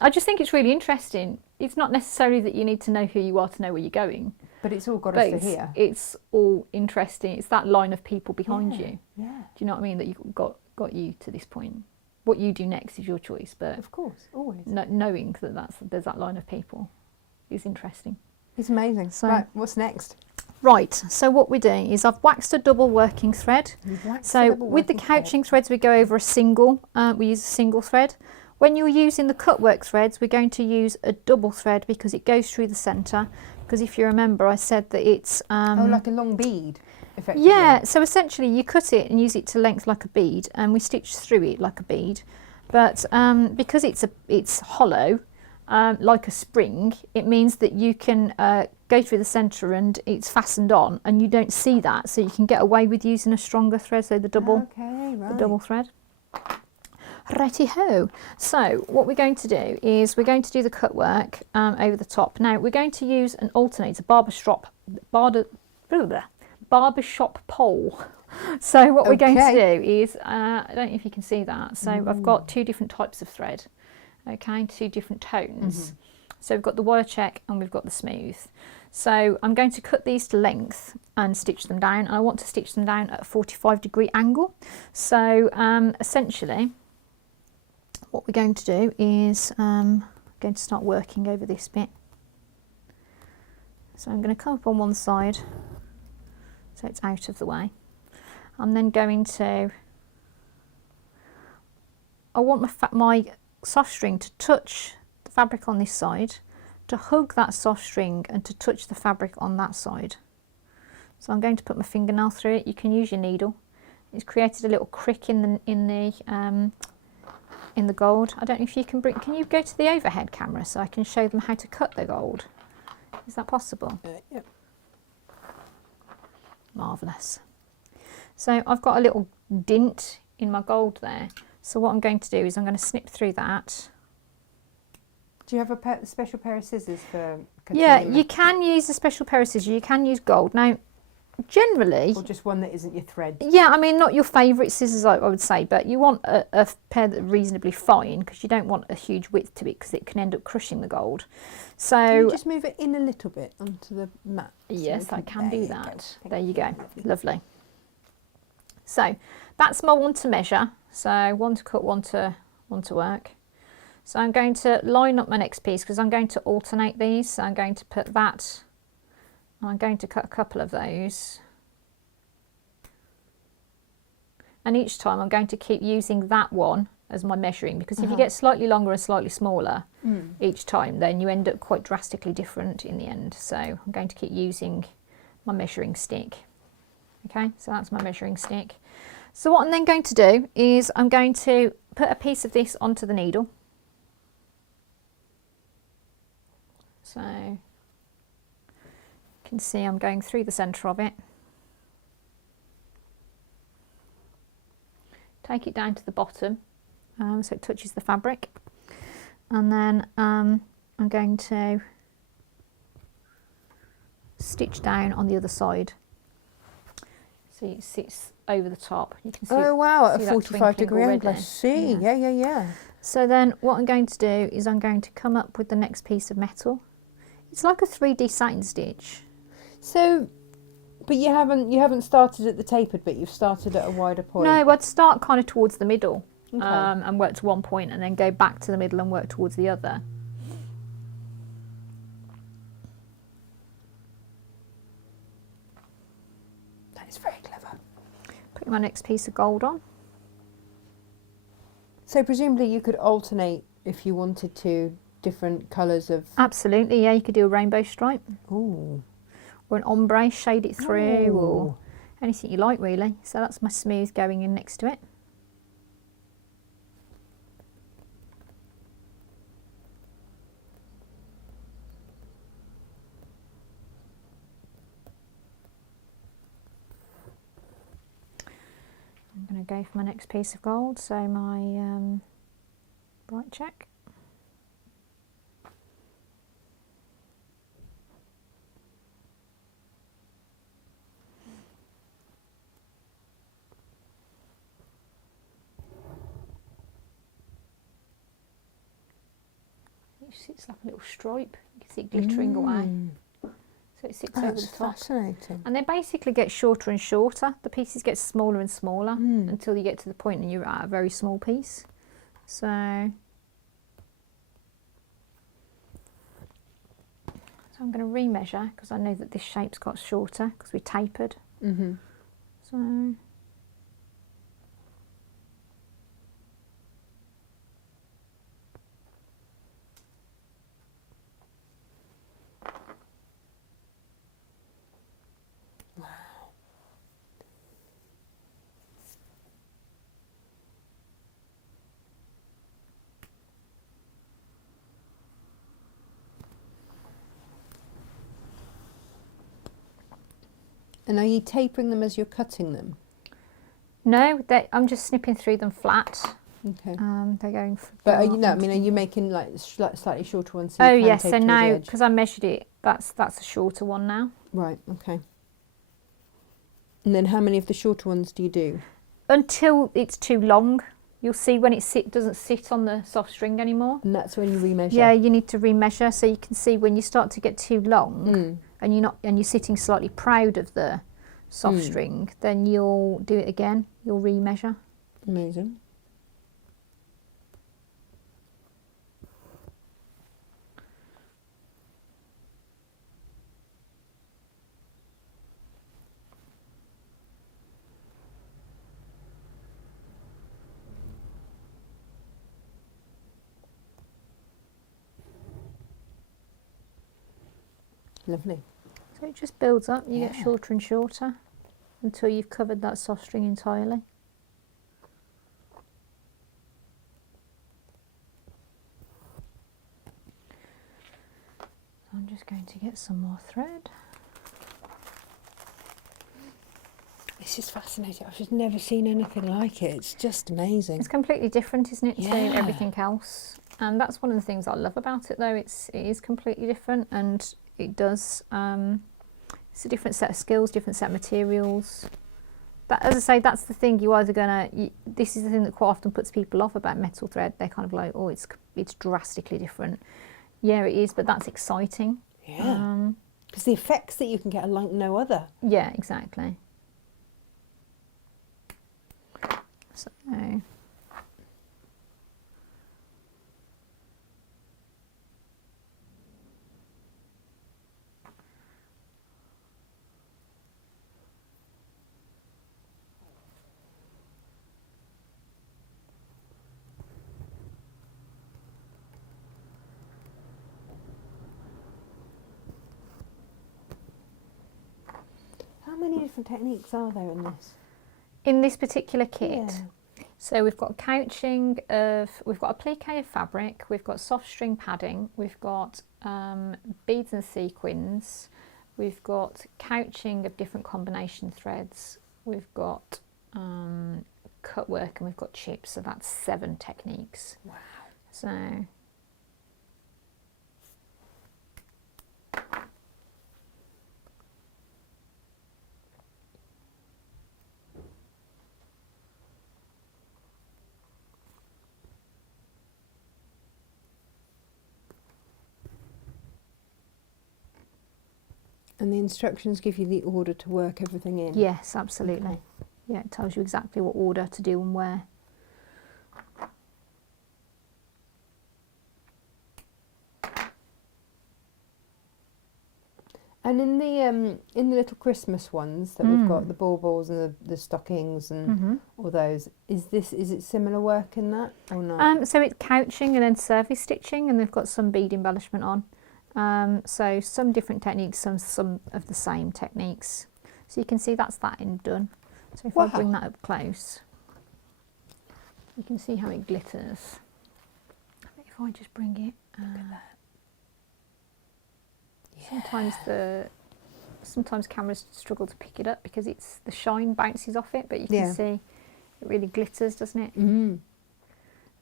I just think it's really interesting. It's not necessarily that you need to know who you are to know where you're going, But it's all got but us to here. it's all interesting. It's that line of people behind you. Yeah, Do you know what I mean? That you got you to this point. What you do next is your choice, but of course, always. knowing that there's that line of people is interesting. It's amazing. So- Right, what's next? Right, so what we're doing is I've waxed a double working thread. So with the couching threads, we go over a single, we use a single thread. When you're using the cutwork threads, we're going to use a double thread because it goes through the centre. Because if you remember, I said that it's... like a long bead, effectively. yeah, so essentially you cut it and use it to length like a bead, and we stitch through it like a bead. But because it's hollow, like a spring, it means that you can go through the centre and it's fastened on, and you don't see that, so you can get away with using a stronger thread, so the double thread. Righty ho. So what we're going to do is we're going to do the cut work over the top. Now we're going to use an alternator, barbershop pole. So what we're going to do is, I don't know if you can see that. So I've got two different types of thread. Okay, two different tones. So we've got the wire check and we've got the smooth. So I'm going to cut these to length and stitch them down. And I want to stitch them down at a 45-degree angle. So essentially, what we're going to do is going to start working over this bit. So I'm going to come up on one side so it's out of the way. I'm then going to, I want my soft string to touch the fabric on this side, to hug that soft string and to touch the fabric on that side. So I'm going to put my fingernail through it. You can use your needle. It's created a little crick in the gold. I don't know if you can can you go to the overhead camera so I can show them how to cut the gold? Is that possible? Yep. Marvellous. So I've got a little dint in my gold there. So what I'm going to do is I'm going to snip through that. Do you have a special pair of scissors for cutting? Yeah, you can use a special pair of scissors. You can use gold. Now, generally... Or just one that isn't your thread? Yeah, I mean, not your favourite scissors, I would say, but you want a pair that are reasonably fine, because you don't want a huge width to it, because it can end up crushing the gold. So... Can you just move it in a little bit onto the mat? Yes, so I can do that. There you go. Lovely. Lovely. So that's my one to measure. So one to cut, one to work. So I'm going to line up my next piece because I'm going to alternate these. So I'm going to put that, and I'm going to cut a couple of those. And each time I'm going to keep using that one as my measuring, because if you get slightly longer and slightly smaller each time, then you end up quite drastically different in the end. So I'm going to keep using my measuring stick. Okay, so that's my measuring stick. So what I'm then going to do is I'm going to put a piece of this onto the needle. So you can see I'm going through the centre of it. Take it down to the bottom so it touches the fabric, and then I'm going to stitch down on the other side. So it sits over the top. You can see. Oh wow, at see a that 45-degree twinkling angle. I already. see. Yeah. So then what I'm going to do is I'm going to come up with the next piece of metal. It's like a 3D satin stitch. So, but you haven't started at the tapered bit. You've started at a wider point. No, I'd start kind of towards the middle, Okay. and work to one point, and then go back to the middle and work towards the other. That is very clever. Put my next piece of gold on. So presumably you could alternate if you wanted to different colours of. Absolutely, yeah. You could do a rainbow stripe. Ooh. Or an ombre, shade it through, Ooh. or anything you like really. So that's my smooth going in next to it. I'm going to go for my next piece of gold, so my bright check. It sits like a little stripe. You can see it glittering away. So it sits over the That's top. fascinating. And they basically get shorter and shorter. The pieces get smaller and smaller until you get to the point and you're at a very small piece. So I'm going to remeasure because I know that this shape's got shorter because we tapered. So And are you tapering them as you're cutting them? no, I'm just snipping through them flat. Okay. They're going. But are you, no, I mean, are you making like slightly shorter ones? So Oh you can yes, tape so toward the now edge? because I measured it, that's a shorter one now. Right. Okay. And then how many of the shorter ones do you do? Until it's too long. You'll see when it doesn't sit on the soft string anymore. And that's when you remeasure. Yeah, you need to remeasure so you can see when you start to get too long and you're sitting slightly proud of the soft string, then you'll do it again. You'll remeasure. Amazing. Lovely. So it just builds up. You get shorter and shorter until you've covered that soft string entirely. So I'm just going to get some more thread. This is fascinating. I've just never seen anything like it. It's just amazing. It's completely different, isn't it, to Yeah. everything else? And that's one of the things I love about it, though. It is completely different, and it does. It's a different set of skills, different set of materials. But as I say, that's the thing. This is the thing that quite often puts people off about metal thread. They're kind of like, oh, it's drastically different. Yeah, it is, but that's exciting. Yeah. Because the effects that you can get are like no other. Yeah, exactly. So. How many different techniques are there in this? In this particular kit, Yeah. so we've got couching we've got applique of fabric, we've got soft string padding, we've got beads and sequins, we've got couching of different combination threads, we've got cut work, and we've got chips. So that's 7 techniques. Wow. So. And the instructions give you the order to work everything in? Yes, absolutely. Okay. Yeah, it tells you exactly what order to do and where. And in the little Christmas ones that we've got, the baubles and the stockings and all those, is it similar work in that or not? So it's couching and then surface stitching, and they've got some bead embellishment on. So some different techniques, some of the same techniques. So you can see that's that in done. So if I bring that up close, you can see how it glitters. If I just bring it, look at that. Sometimes cameras struggle to pick it up because the shine bounces off it, but you can see it really glitters, doesn't it? Mm.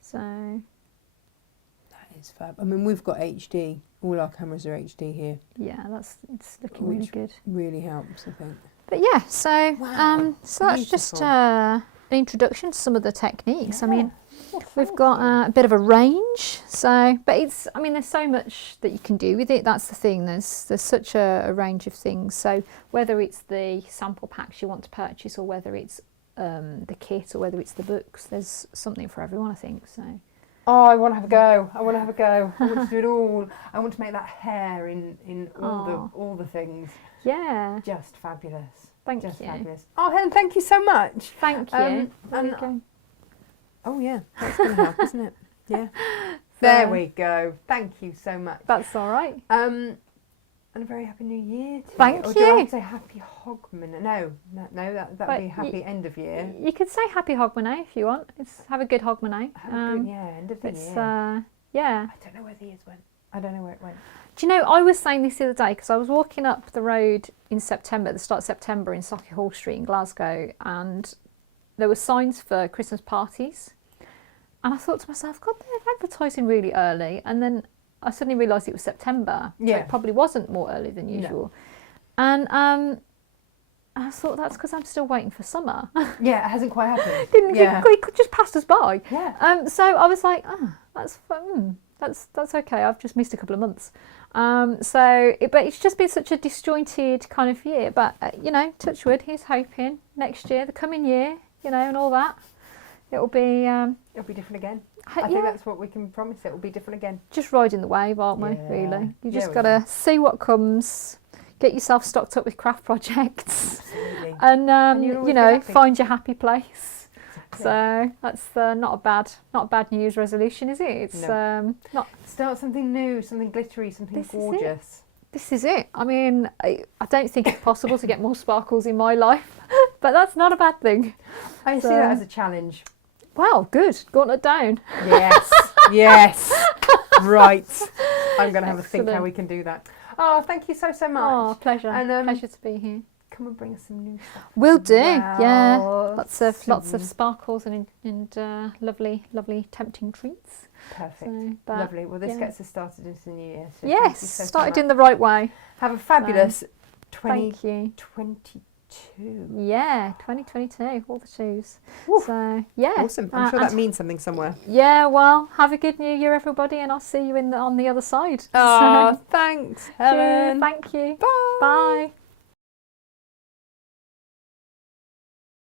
So that is fab. I mean, we've got HD. All our cameras are HD here. Yeah, it's looking really good. Really helps, I think. But yeah, so so that's just an introduction to some of the techniques. Yeah. I mean, we've got a bit of a range, so there's so much that you can do with it. That's the thing. There's such a range of things. So whether it's the sample packs you want to purchase, or whether it's the kit, or whether it's the books, there's something for everyone, I think. So. Oh, I want to have a go. I want to do it all. I want to make that hair in all the things. Yeah. Just fabulous. Thank Just you. fabulous. Oh, Helen, thank you so much. Thank you. There we go. Oh yeah, that's going to help, isn't it? Yeah. There we go. Thank you so much. That's all right. And a very happy New Year to Thank you. Or you. do I have to say Happy Hogman? No, that would be Happy End of Year. You could say Happy Hogmanay if you want. Have a good Hogmanay. End of the year. Yeah. I don't know where the years went. I don't know where it went. Do you know, I was saying this the other day because I was walking up the road in September, at the start of September, in Sauchiehall Street in Glasgow, and there were signs for Christmas parties. And I thought to myself, God, they're advertising really early. And then I suddenly realised it was September. So it probably wasn't more early than usual. No. And I thought that's because I'm still waiting for summer. Yeah, it hasn't quite happened. It could just passed us by. Yeah. So I was like, that's fun. That's okay. I've just missed a couple of months. But it's just been such a disjointed kind of year. But touch wood, he's hoping next year, the coming year, and all that, it'll be different again. I think that's what we can promise. It will be different again. Just riding the wave, aren't we? Really, you just gotta see what comes. Get yourself stocked up with craft projects. Absolutely. And find your happy place. So that's not a bad New Year's resolution, is it? It's not. Start something new, something glittery, something gorgeous. This is it. I mean, I don't think it's possible to get more sparkles in my life, but that's not a bad thing. I see that as a challenge. Wow, good. Gauntlet down. Yes, yes. Right. I'm going to have a think how we can do that. Oh, thank you so much. Oh, pleasure. And pleasure to be here. Come and bring us some new stuff. Will do. Yeah. Lots of sparkles and lovely tempting treats. Perfect. Lovely. Well, this gets us started into the new year. So yes, started in the right way. Have a fabulous 2022. Yeah, 2022. All the twos. Ooh, so yeah. Awesome. I'm sure that means something somewhere. Yeah. Well, have a good New Year, everybody, and I'll see you on the other side. Oh, thanks, Helen. Thank you. Bye. Bye.